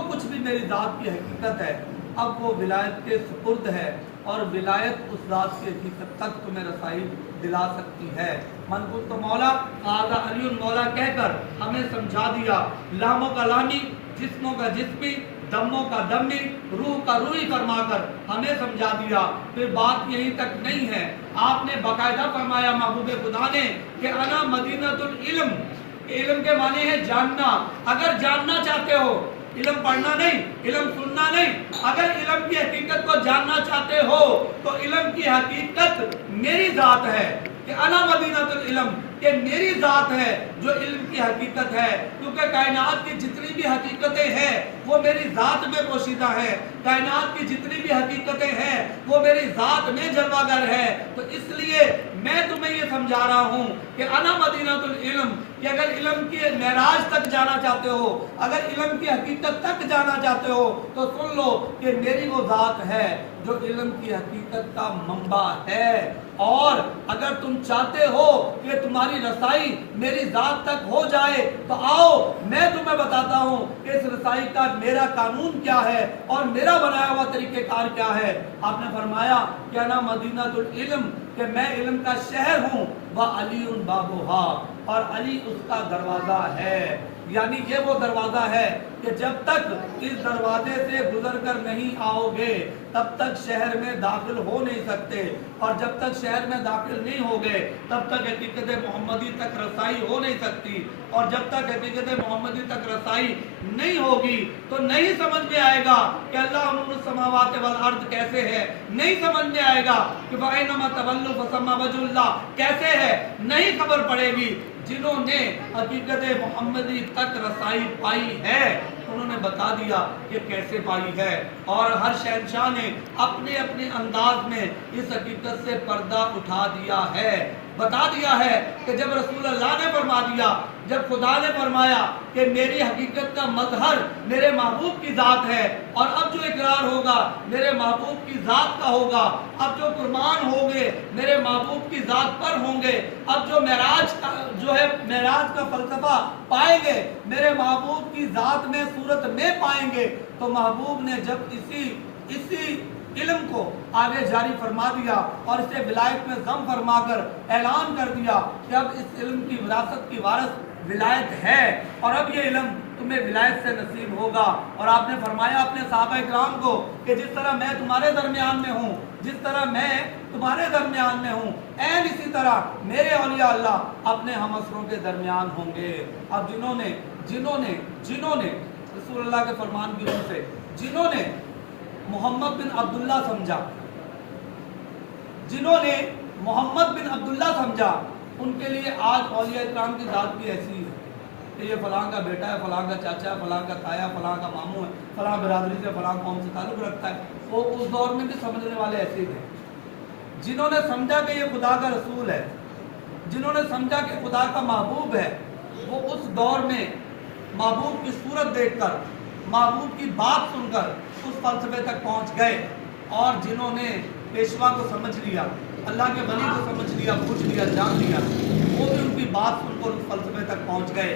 कुछ भी मेरी ज़ात की हकीकत है, अब वो विलायत के सुपुर्द है, और विलायत उस ज़ात की हकीकत तक तुम्हें रसाई दिला सकती है। मन कुन तो मौला आगा अली मौला कहकर हमें समझा दिया, लामों का लामी, जिस्मों का जिस्मी, दमों का दमी, रूह का रूही फरमाकर हमें समझा दिया। फिर बात यहीं तक नहीं है, आपने बाकायदा फरमाया महबूब खुदा ने कि अना मदीनतुल इल्म, इल्म के माने है जानना। अगर जानना चाहते हो, इल्म पढ़ना नहीं, इल्म सुनना नहीं, अगर इल्म की हकीकत को जानना चाहते हो तो इल्म की हकीकत मेरी ज़ात है कि अना मदीनतुल इल्म, कि मेरी ज़ात है जो इल्म की हकीकत है, क्योंकि कायनात की जितनी भी हकीकतें हैं वो मेरी ज़ात में पोशीदा है, कायनात की जितनी भी हकीकतें हैं वो मेरी ज़ात में जलवागर है। तो इसलिए मैं तुम्हें ये समझा रहा हूँ कि अना मदीनतुल इल्म, कि अगर इल्म की मेराज तक जाना चाहते हो, अगर इल्म की हकीकत तक जाना चाहते हो तो सुन लो कि मेरी वो ज़ात है जो इल्म की हकीकत का मंबा है। और अगर तुम चाहते हो कि तुम्हारी रसाई मेरी ज़ात तक हो जाए तो आओ मैं तुम्हें बताता हूँ कि इस रसाई का मेरा कानून क्या है और मेरा बनाया हुआ तरीक़ेकार क्या है। आपने फरमाया कि अना मदीनतुल इल्म, कि मैं इल्म का शहर हूँ, व अलीउन बाबुहा, और अली उसका दरवाज़ा है। यानी ये वो दरवाज़ा है कि जब तक इस दरवाजे से गुजर कर नहीं आओगे तब तक शहर में दाखिल हो नहीं सकते, और जब तक शहर में दाखिल नहीं होगे तब तक हकीकत मोहम्मदी तक रसाई हो नहीं सकती, और जब तक हकीकत मोहम्मदी तक रसाई नहीं होगी तो नहीं समझ में आएगा कि अल्लाह नूरुस समावाति वल अर्द कैसे है, नहीं समझ में आएगा कि वअइनमा तवल्लु फसम्मा वजहुल्लाह कैसे है, नहीं खबर पड़ेगी। जिन्होंने हकीकत मोहम्मदी तक रसाई पाई है उन्होंने बता दिया कि कैसे पाई है, और हर शहंशाह ने अपने अपने अंदाज में इस हकीकत से पर्दा उठा दिया है, बता दिया है कि जब रसूल अल्लाह ने फरमा दिया, जब खुदा ने फरमाया कि मेरी हकीकत का मजहर मेरे महबूब की ज़ात है, और अब जो इकरार होगा मेरे महबूब की ज़ात का होगा, अब जो कुर्बान होंगे मेरे महबूब की ज़ात पर होंगे, अब जो मेराज का जो है मेराज का फलसफा पाएंगे मेरे महबूब की ज़ात में सूरत में पाएंगे। तो महबूब ने जब इसी इल्म को आगे जारी फरमा दिया और इसे विलायत में ज़म फरमाकर ऐलान कर दिया कि अब इस इल्म की विरासत की वारिस विलायत है, और अब ये इल्म तुम्हें विलायत से नसीब होगा। और आपने फरमाया अपने सहाबा इकराम को कि जिस तरह मैं तुम्हारे दरमियान में हूँ, जिस तरह मैं तुम्हारे दरमियान में हूँ, ऐन इसी तरह मेरे औलिया अल्लाह अपने हमअसरों के दरमियान होंगे। अब जिन्होंने रसूलुल्लाह के फरमान की रूह से जिन्होंने मोहम्मद बिन अब्दुल्ला समझा, जिन्होंने मोहम्मद बिन अब्दुल्ला समझा, उनके लिए आज औलिया इकराम की ज़ात भी ऐसी है कि ये फलां का बेटा है, फलां का चाचा है, फलां का ताया, फलां का मामू है, फलां बिरादरी से फलां कौम से ताल्लुक़ रखता है। वो उस दौर में भी समझने वाले ऐसे थे जिन्होंने समझा कि ये खुदा का रसूल है, जिन्होंने समझा कि खुदा का महबूब है। वो उस दौर में महबूब की सूरत देखकर, महबूब की बात सुनकर उस फलसफे तक पहुंच गए। और जिन्होंने पेशवा को समझ लिया, अल्लाह के वली को समझ लिया, पूछ लिया, जान लिया, वो भी उनकी बात सुनकर उस फलसफे तक पहुंच गए।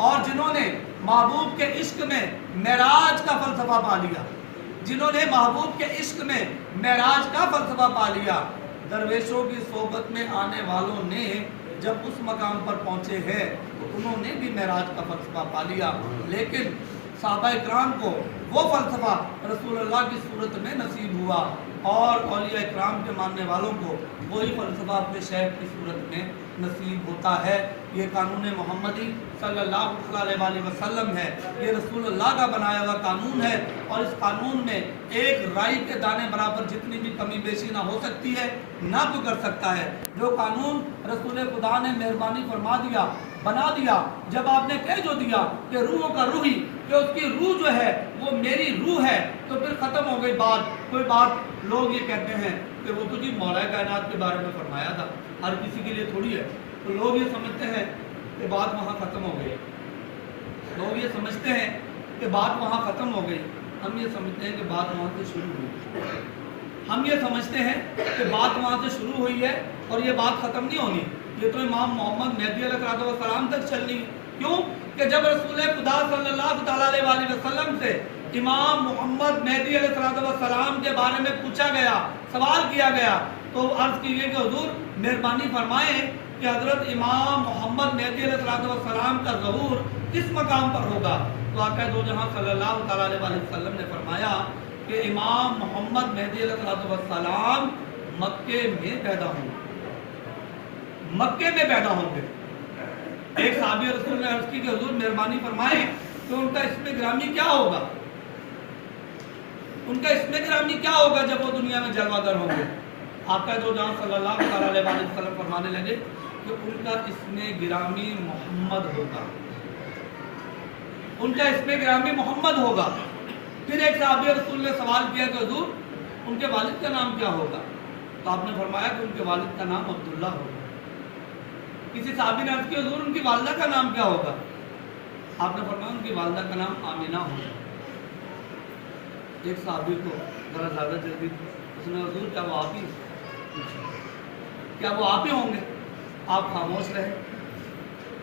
और जिन्होंने महबूब के इश्क में मेराज का फलसफा पा लिया, जिन्होंने महबूब के इश्क में मेराज का फलसफा पा लिया, दरवेशों की सोबत में आने वालों ने जब उस मकाम पर पहुंचे हैं तो उन्होंने भी मेराज का फलसफा पा लिया। लेकिन सहाबा इकराम को वो फलसफा रसूलुल्लाह की सूरत में नसीब हुआ और औलिया इकराम के मानने वालों को वही फलसफा अपने शेख की सूरत में नसीब होता है। ये कानून मोहम्मदी सल्लल्लाहु अलैहि वसल्लम है, ये रसूलुल्लाह का बनाया हुआ कानून है। और इस कानून में एक राई के दाने बराबर जितनी भी कमी बेशी ना हो सकती है, ना कोई कर सकता है। जो कानून रसूल खुदा ने मेहरबानी फरमा दिया, बना दिया, जब आपने कह जो दिया कि रूहों का रूही, कि उसकी रूह जो है वो मेरी रूह है, तो फिर ख़त्म हो गई बात। कोई बात लोग ये कहते हैं कि वो तो जी मौला कायनात के बारे में फरमाया था, हर किसी के लिए थोड़ी है। तो लोग ये समझते हैं कि बात वहाँ ख़त्म हो गई, लोग ये समझते हैं कि बात वहाँ ख़त्म हो गई। हम ये समझते हैं कि बात वहाँ से शुरू हुई, हम ये समझते हैं कि बात वहाँ से शुरू हुई है और ये बात ख़त्म नहीं होनी, ये तो इमाम मोहम्मद मेहदी अलैहिस्सलाम तक चलनी। क्यों कि जब रसूल खुदा सल्लल्लाहु अलैहि वसल्लम से इमाम मोहम्मद मेहदी अलैहिस्सलाम के बारे में पूछा गया, सवाल किया गया, तो अर्ज़ की गई कि हुजूर मेहरबानी फरमाएं कि हज़रत इमाम मोहम्मद मेहदी अलैहिस्सलाम का ज़हूर किस मकाम पर होगा। तो आका दो जहां सल्लल्लाहु अलैहि वसल्लम ने फरमाया कि इमाम मोहम्मद मेहदी अलैहिस्सलाम मक्के में पैदा होंगे, मक्के में पैदा होंगे। एक साहबी रसूल ने अर्ज़ की कि हुजूर मेहरबानी फरमाएं कि उनका इसमें ग्रामी क्या होगा, उनका इसमें ग्रामी क्या होगा जब वो दुनिया में जलवागर होंगे। आका जो जहां सल्लल्लाहु अलैहि वसल्लम फरमाने लगे कि उनका इसमें गिरामी मोहम्मद होगा, उनका इसमें गिरामी मोहम्मद होगा। फिर एक साहबी रसूल ने सवाल किया कि हुजूर उनके वालिद का नाम क्या होगा। तो आपने फरमाया कि उनके वालिद का नाम अब्दुल्ला होगा। किसी साहबी ने अर्ज़ किया हुजूर उनकी वालिदा का नाम क्या होगा। आपने फरमाया उनकी वालिदा का नाम आमिना होगा। एक साहबी को ज़रा ज़्यादा जल्दी, उसने हुजूर क्या वो आप ही, क्या वो आप ही होंगे। आप खामोश रहे,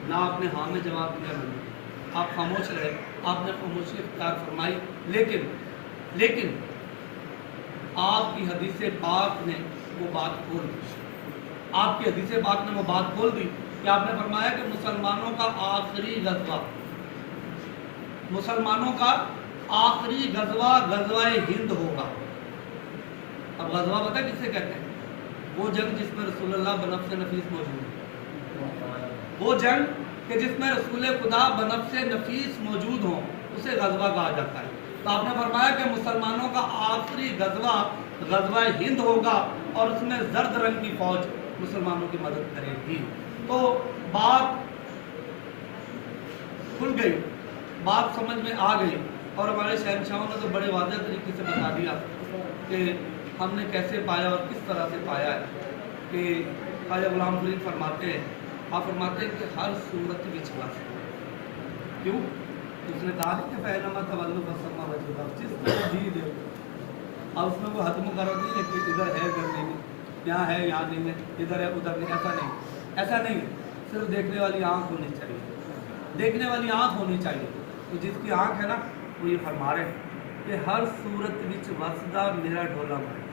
ना आपने हाँ में जवाब दिया, नहीं, आप खामोश रहे, आपने खामोशी इख्तियार फरमाई। लेकिन आपकी हदीस पाक ने वो बात खोल दी, आपकी हदीस पाक ने वो बात खोल दी कि आपने फरमाया कि मुसलमानों का आखिरी गज़वा, मुसलमानों का आखिरी गज़वा गज़वाए हिंद होगा। अब गज़वा पता किससे कहते हैं? वो जंग जिसमें रसूलुल्लाह बनफ्स नफीस मौजूद है, वो जंग कि जिसमें रसूल खुदा बनफ्स नफीस मौजूद हो, उसे गज़वा कहा जाता है। तो आपने फरमाया कि मुसलमानों का आखिरी गज़वा गज़वा हिंद होगा और उसमें जर्द रंग की फौज मुसलमानों की मदद करेगी। तो बात खुल गई, बात समझ में आ गई और हमारे शहंशाहों ने तो बड़े वाज़ेह तरीके से बता दिया कि हमने कैसे पाया और किस तरह से पाया है। कि ख्वाजा गुलाम फरीद फरमाते हैं, आप फरमाते हैं कि हर सूरत विश्वास, क्यों उसने कहा कि पहलमा तवल्लु बसमा वजूदा, जिस तरह जी दे। अब उसमें वो हद मुकर्रर नहीं है कि इधर है इधर नहीं है, यहाँ है यहाँ नहीं है, इधर है उधर नहीं, ऐसा नहीं, ऐसा नहीं। सिर्फ देखने वाली आँख होनी चाहिए, देखने वाली आँख होनी चाहिए। तो जिसकी आँख है ना वो ये फरमा रहे कि हर सूरत विच वसदा मेरा ढोला माही,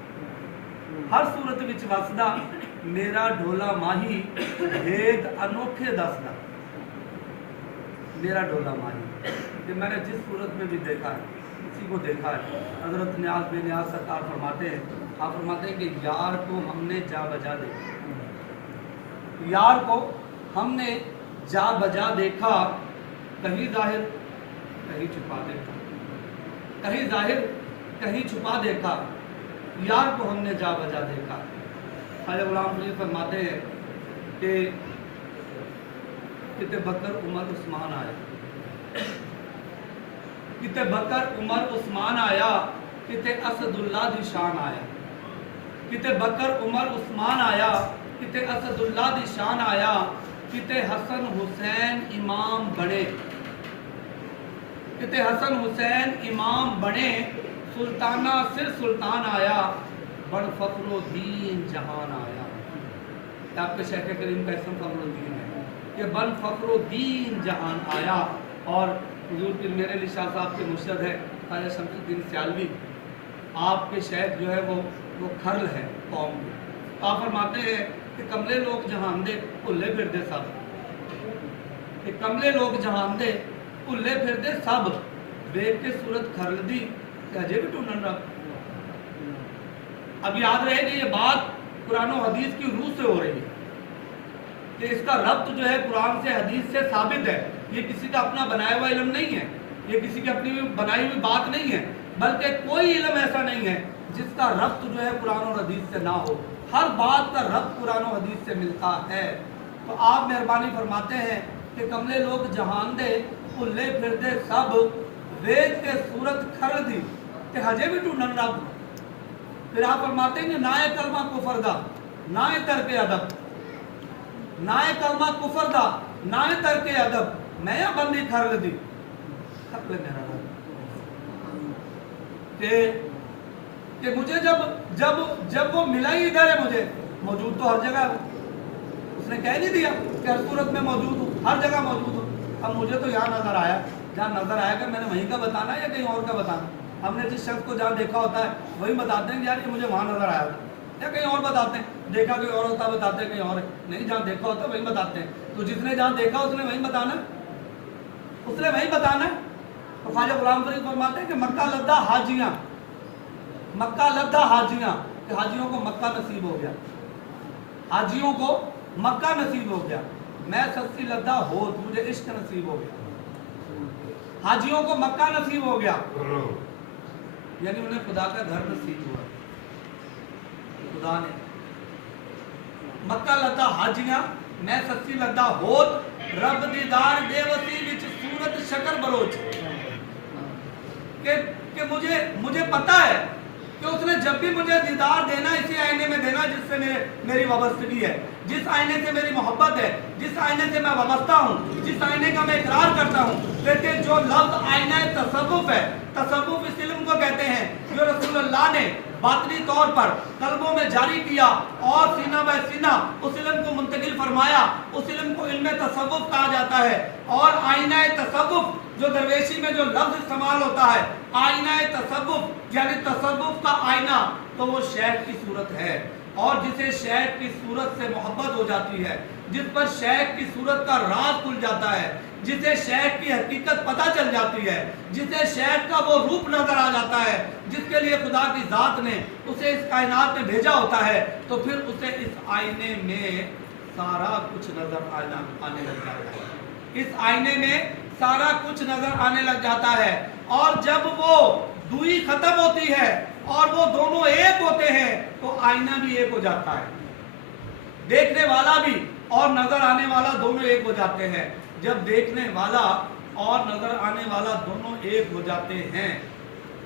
हर सूरत विच वसदा मेरा ढोला माही, भेद अनोखे दसदा मेरा ढोला माही। कि मैंने जिस सूरत में भी देखा है, किसी को देखा है। हज़रत नियाज़ बिन नियाज़ सरकार फरमाते हैं, आप फरमाते हैं कि यार को हमने जा बजा देखा, यार को हमने जा बजा देखा, कहीं जाहिर कहीं छुपा देखा, कहीं जाहिर कहीं छुपा देखा, यार को हमने जा बजा देखा। ख्वाजा गुलाम फरीद फरमाते हैं कि किते बकर उमर उस्मान आया, किते बकर उमर उस्मान आया, किते असदुल्ला दी शान आया, किते बकर उमर उस्मान आया, किते असदुल्ला दी शान आया, किते हसन हुसैन इमाम बने, کہ حسن حسین امام بنے سلطانہ سر سلطان آیا بڑ فخر و دین جہان آیا. آپ کے شیخ کریم کا اسم فخر الدین ہے کہ بن فخر و دین جہان آیا. اور حضور پیر میرے علی شاہ صاحب کے مرشد ہے خواجہ شمس الدین سیالوی. آپ کے شیخ جو ہے وہ کھرل ہے قوم کے. آپ فرماتے ہیں کہ کملے لوگ جہان دے بھلے پھردے سب, کہ کملے لوگ جہان دے بھلے پھردے سب, دیکھ کے صورت کھرل دی کہ اجے بھی ٹونن رب. اب یاد رہے کہ یہ بات قرآن و حدیث کی روح سے ہو رہی ہے کہ اس کا ربط جو ہے قرآن سے حدیث سے ثابت ہے. یہ کسی کا اپنا بنایا ہوا علم نہیں ہے, یہ کسی کی اپنی بنائی ہوئی بات نہیں ہے, بلکہ کوئی علم ایسا نہیں ہے جس کا ربط جو ہے قرآن و حدیث سے نہ ہو. ہر بات کا ربط قرآن و حدیث سے ملتا ہے. تو آپ مہربانی فرماتے ہیں کہ کملے لوگ جہان دے بھلے پھردے سب, وید کے صورت کھرل دی کہ ہجے بھی ٹونن رب. پھر آپ فرماتے ہیں کہ نائے کلمہ کفر دا نائے ترک ادب, نائے کلمہ کفر دا نائے ترک ادب, میں یا بندی کھرل دی کھرل میرا رب. کہ مجھے جب وہ ملا ہی ادھر ہے, مجھے موجود تو ہر جگہ ہے. اس نے کہہ نہیں دیا کہ ہر صورت میں موجود ہوں, ہر جگہ موجود ہوں. اب مجھے تو یہاں نظر آیا, جہاں نظر آیا کہ میں نے وہیں کا بتانا ہے یا کہیں اور کا بتانا. ہم نے جس شخص کو جہاں دیکھا ہوتا ہے وہی بتاتے ہیں کہ یار یہ مجھے وہاں نظر آیا تھا, یا کہیں اور بتاتے ہیں. دیکھا کوئی اور ہوتا بتاتے ہیں کہیں اور ہے, نہیں جہاں دیکھا ہوتا ہے وہیں بتاتے ہیں. تو جس نے جہاں دیکھا اس نے وہیں بتانا ہے, اس نے وہیں بتانا ہے. تو خواجہ غلام فرید فرماتے ہیں کہ مکہ لدہ حاجیاں, مکہ لدہ حاجیاں, کہ حاجیوں کو مکہ نصیب ہو گیا, حاجیوں کو مکہ نصیب ہو گیا. میں سستی لدہ ہو, مجھے عشق نصیب ہو گیا. حاجیوں کو مکہ نصیب ہو گیا, یعنی انہیں خدا کا گھر نصیب ہوا. خدا نے مکہ لدہ حاجیاں میں سستی لدہ ہوت, رب دیدار دے وسی وچ صورت شکر بلوچ. کہ مجھے پتا ہے کہ اس نے جب بھی مجھے دیدار دینا اسی آئینے میں دینا جس سے میری وابستگی ہے, جس آئینے سے میری محبت ہے, جس آئینے سے میں وابستہ ہوں, جس آئینے کا میں اقرار کرتا ہوں. لیکن جو لفظ آئینہ تصوف ہے, تصوف اس علم کو کہتے ہیں جو رسول اللہ نے باطنی طور پر قلبوں میں جاری کیا اور سینہ بہ سینہ اس علم کو منتقل فرمایا, اس علم کو علم تصوف کہا جاتا ہے. اور آئینہ تصوف جو درویشی میں جو لفظ استعمال ہوتا ہے, آئینہ تصوف یعنی تصوف کا آئینہ, تو وہ شیخ کی صورت ہے. اور جسے شیخ کی صورت سے محبت ہو جاتی ہے, جس پر شیخ کی صورت کا راز کھل جاتا ہے, جسے شیخ کی حقیقت پتہ چل جاتی ہے, جسے شیخ کا وہ روپ نظر آ جاتا ہے جس کے لیے خدا کی ذات نے اسے اس کائنات میں بھیجا ہوتا ہے, تو پھر اسے اس آئینے میں سارا کچھ نظر آنے لگ جاتا ہے. اس آئینے میں سارا کچھ نظر آنے لگ جاتا ہے. اور جب وہ دوئی ختم ہوتی ہے اور وہ دونوں ایک ہوتے ہیں تو آئینہ بھی ایک ہو جاتا ہے, دیکھنے والا بھی اور نظر آنے والا دونوں ایک ہو جاتے ہیں. جب دیکھنے والا اور نظر آنے والا دونوں ایک ہو جاتے ہیں,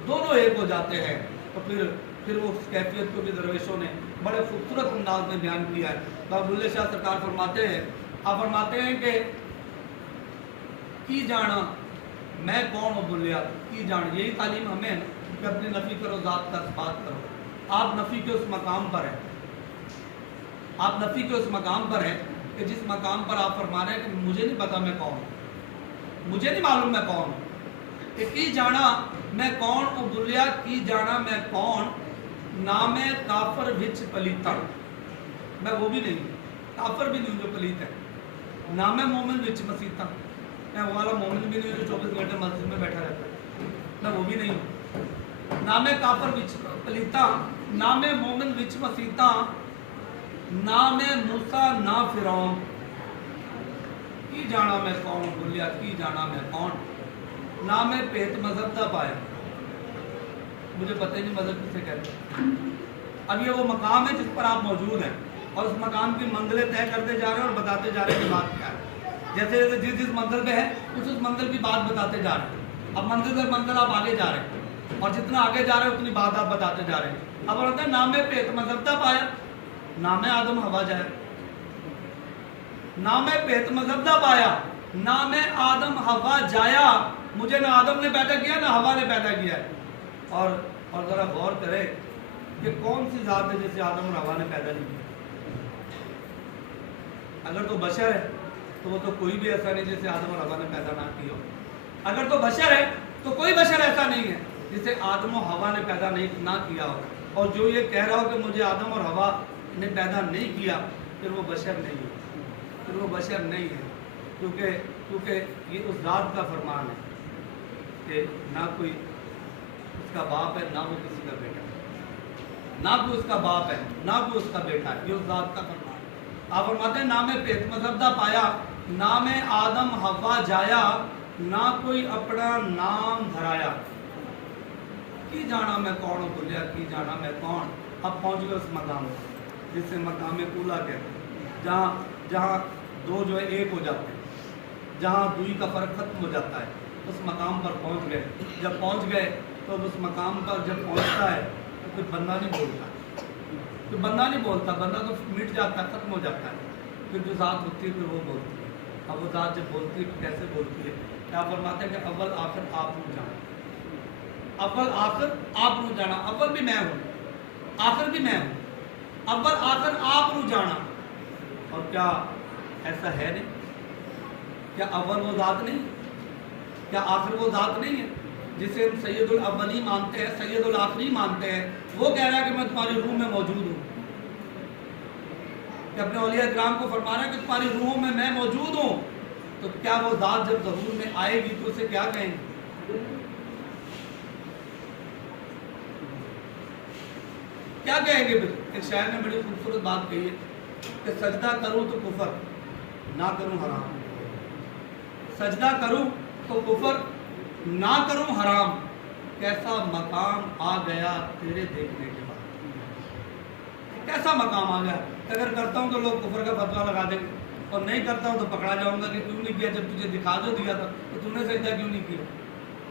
دونوں ایک ہو جاتے ہیں, تو پھر وہ کیفیت کو بھی درویشوں نے بڑے خوبصورت انداز میں بیان کیا ہے. بابا بلے شاہ سرکار فرماتے ہیں, آپ فرماتے ہیں کہ کی جانا میں کون ہوں بلیا کی جان. یہی تعلیم ہمیں کہ اپنی نفی کرو, ذات کا اثبات کرو. آپ نفی کے اس مقام پر ہیں, آپ نفی کے اس مقام پر ہیں کہ جس مقام پر آپ فرما رہے ہیں کہ مجھے نہیں پتا میں کون ہوں, مجھے نہیں معلوم میں کون ہوں. کہ کی جانا میں کون ہوں بلیا کی جانا میں کون, نام کافر وچ پلیتا. میں وہ بھی نہیں ہوں, کافر بھی نہیں ہوں جو پلیت ہے. نام مومن وچ مسیتا, میں وہ والا مومن بھی نہیں ہوں جو 24 گھنٹے مسجد میں بیٹھا رہتا ہے, میں وہ بھی نہیں ہوں. نام کافر وچ پلیتا, نام مومن وچ مسیتا, نام موسیٰ نہ فرعون. کی جانا میں کون بولیا کی جانا میں کون, نام پیت مذہب دا پایا. مجھے پتہ نہیں مذہب کسے کہتے ہیں. اب یہ وہ مقام ہے جس پر آپ موجود ہیں اور اس مقام کی منزلیں طے کرتے جا رہے ہیں اور بتاتے جا رہے ہیں کہ بات کیا ہے. جیسے جس منزل پہ ہے اس منزل کی بات بتاتے جا رہے ہیں. اب منزل در منزل آپ آگے جا رہے ہیں اور جتنا آگے جا رہے ہیں اتنی بات آپ بتاتے جا رہے ہیں. اب بولتے ہیں نام پیت مذہب دا پایا, نام آدم ہوا جائے. نام پیت مذہب دا پایا, نام آدم ہوا جایا, مجھے نہ آدم نے پیدا کیا نہ ہوا نے پیدا کیا ہے. اور ذرا غور کرے کہ کون سی ذات ہے جسے آدم اور ہوا نے پیدا نہیں کیا. اگر تو بشر ہے تو وہ تو کوئی بھی ایسا نہیں جسے آدم اور ہوا نے پیدا نہ کیا ہو. اگر تو بشر ہے تو کوئی بشر ایسا نہیں ہے جسے آدم و ہوا نے پیدا نہ کیا ہو. اور جو یہ کہہ رہا ہو کہ مجھے آدم اور ہوا نے پیدا نہیں کیا، پھر وہ بشر نہیں ہے، پھر وہ بشر نہیں ہے. کیونکہ یہ اس ذات کا فرمان ہے کہ نہ کوئی اس کا باپ ہے، نہ وہ کسی کا بیٹا ہے، نہ کوئی اس کا باپ ہے، نہ کوئی اس کا بیٹا ہے. یہ اس ذات کا فرمان ہے. آپ فرماتے ہیں نام پیت مزدہ پایا، نام آدم ہوا جایا، نہ کوئی اپنا نام دھرایا. کی جانا میں کون ہوں بولیا، کی جانا میں کون. اب پہنچ گئے اس مقام جس سے مقام اولا کہتے ہیں، جہاں دو جو ہے ایک ہو جاتے ہیں، جہاں دوئی کا فرق ختم ہو جاتا ہے. اس مقام پر پہنچ گئے. جب پہنچ گئے تو اس مقام پر جب پہنچتا ہے تو پھر بندہ نہیں بولتا، تو بندہ نہیں بولتا، بندہ تو مٹ جاتا ہے، ختم ہو جاتا ہے. پھر جو ذات ہوتی ہے پھر وہ بولتی ہے. اب وہ ذات جب بولتی ہے کیسے بولتی ہے؟ کیا فرماتے ہیں کہ اول آخر آپ نو جانا، اول آخر آپ نو جانا. اول بھی میں ہوں، آخر بھی میں ہوں، اول آخر آپ نو جانا. اور کیا ایسا ہے نہیں؟ کیا اول وہ ذات نہیں؟ کیا آخر وہ ذات نہیں ہے جسے ہم سید الاولی مانتے ہیں، سید الآخری مانتے ہیں؟ وہ کہہ رہا ہے کہ میں تمہاری روح میں موجود ہوں، کہ اپنے اولیاء اکرام کو فرما رہا ہے کہ تمہاری روحوں میں موجود ہوں. تو کیا وہ ذات جب ظہور میں آئے گی تو اسے کیا کہیں گے؟ کیا کہیں گے؟ پھر ایک شاعر نے بڑی خوبصورت بات کہی ہے کہ سجدہ کروں تو کفر، نہ کروں حرام. سجدہ کروں تو کفر، نہ کروں حرام. کیسا مقام آ گیا تیرے دیکھنے کے بعد، کیسا مقام آ گیا. اگر کرتا ہوں تو لوگ کفر کا فتویٰ لگا دیں گے، اور نہیں کرتا ہوں تو پکڑا جاؤں گا کہ کیوں نہیں کیا. جب تجھے دکھا جو دیا تھا تو تم نے سجدہ کیوں نہیں کیا؟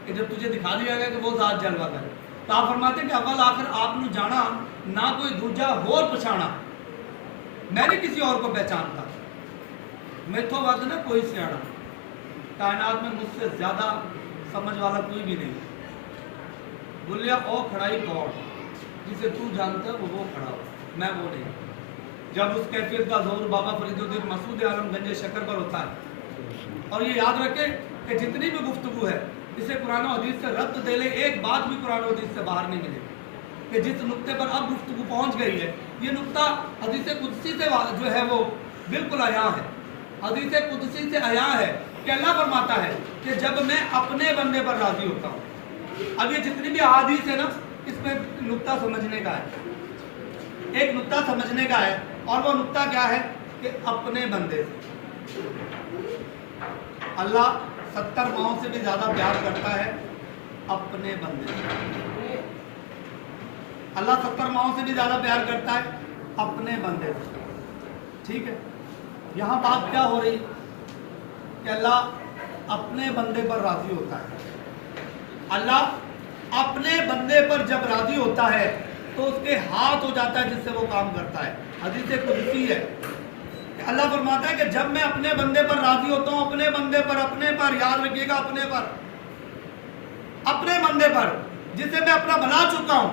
کہ جب تجھے دکھا دیا گیا کہ وہ ذات جلوہ کرے. تو آپ فرماتے ہیں کہ اول آخر آپ نے جانا، نہ کوئی دوجا ہور پچھانا. میں نے کسی اور کو پہچانتا، میتھو ود نہ کوئی سیاڑا. کائنات میں مجھ سے زیادہ سمجھ والا کوئی بھی نہیں. بولیا او کھڑائی کون، جسے تو جانتا ہے وہ کھڑا ہو، میں وہ نہیں. جب اس کیفیت کا زور بابا فرید الدین مسعود عالم گنج شکر پر ہوتا ہے. اور یہ یاد رکھیں کہ جتنی بھی گفتگو ہے اسے قرآن و حدیث سے ربط دے لے، ایک بات بھی قرآن و حدیث سے باہر نہیں ملے گی. کہ جس نقطے پر اب گفتگو پہنچ گئی ہے، یہ نقطہ حدیث قدسی سے جو ہے وہ بالکل عیاں ہے. حدیث قدسی سے عیاں ہے کہ اللہ فرماتا ہے کہ جب میں اپنے بندے پر راضی ہوتا ہوں. اب یہ جتنی بھی احادیث ہے نا، اس میں نقطہ سمجھنے کا ہے، ایک نقطہ سمجھنے کا ہے. اور وہ نقطہ کیا ہے کہ اپنے بندے سے اللہ 70 ماہوں سے بھی زیادہ پیار کرتا ہے. اپنے بندے سے اللہ 70 ماہوں سے بھی زیادہ پیار کرتا ہے اپنے بندے سے. ٹھیک ہے، یہاں بات کیا ہو رہی کہ اللہ اپنے بندے پر راضی ہوتا ہے. اللہ اپنے بندے پر جب راضی ہوتا ہے تو اس کے ہاتھ ہو جاتا ہے جس سے وہ کام کرتا ہے. حدیث قدسی ہے کہ اللہ فرماتا ہے کہ جب میں اپنے بندے پر راضی ہوتا ہوں، اپنے بندے پر یاد رکھیے گا، اپنے بندے پر جسے میں اپنا بنا چکا ہوں،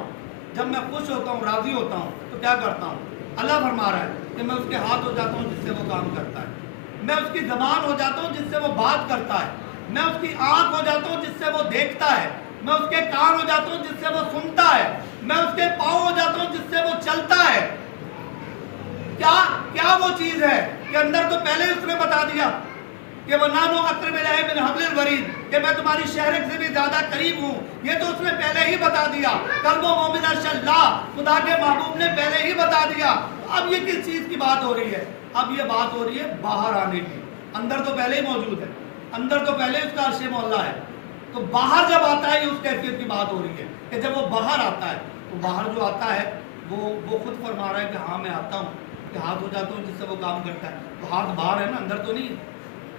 جب میں خوش ہوتا ہوں، راضی ہوتا ہوں تو کیا کرتا ہوں؟ اللہ فرما رہا ہے کہ میں اس کے ہاتھ ہو جاتا ہوں جس سے وہ کام کرتا ہے. میں اس کی زبان ہو جاتا ہوں جس سے وہ بات کرتا ہے. میں اس کی آنکھ ہو جاتا ہوں جس سے وہ دیکھتا ہے. میں اس کے کان ہو جاتا ہوں جس سے وہ سنتا ہے. میں اس کے پاؤں ہو جاتا ہوں جس سے وہ چلتا ہے. کیا وہ چیز ہے کہ اندر تو پہلے اس نے بتا دیا کہ وہ نانو اقرب الیہ من حبل الورید، کہ میں تمہاری شہرک سے بھی زیادہ قریب ہوں. یہ تو اس نے پہلے ہی بتا دیا. قلب و مومن اللہ، خدا کے محبوب نے پہلے ہی بتا دیا. اب یہ کس چیز کی بات ہو رہی ہے؟ اب یہ بات ہو رہی ہے باہر آنے کی. اندر تو پہلے ہی موجود ہے، اندر تو پہلے اس کا عرش معلیٰ ہے. تو باہر جب آتا ہے یہ اس کیفیت کی بات ہو رہی ہے کہ جب وہ باہر آتا ہے تو باہر جو آتا ہے وہ خود فرما رہا ہے کہ ہاں میں آتا ہوں، کہ ہاتھ ہو جاتا ہوں جس سے وہ کام کرتا ہے. تو ہاتھ باہر ہے نا، اندر تو نہیں ہے.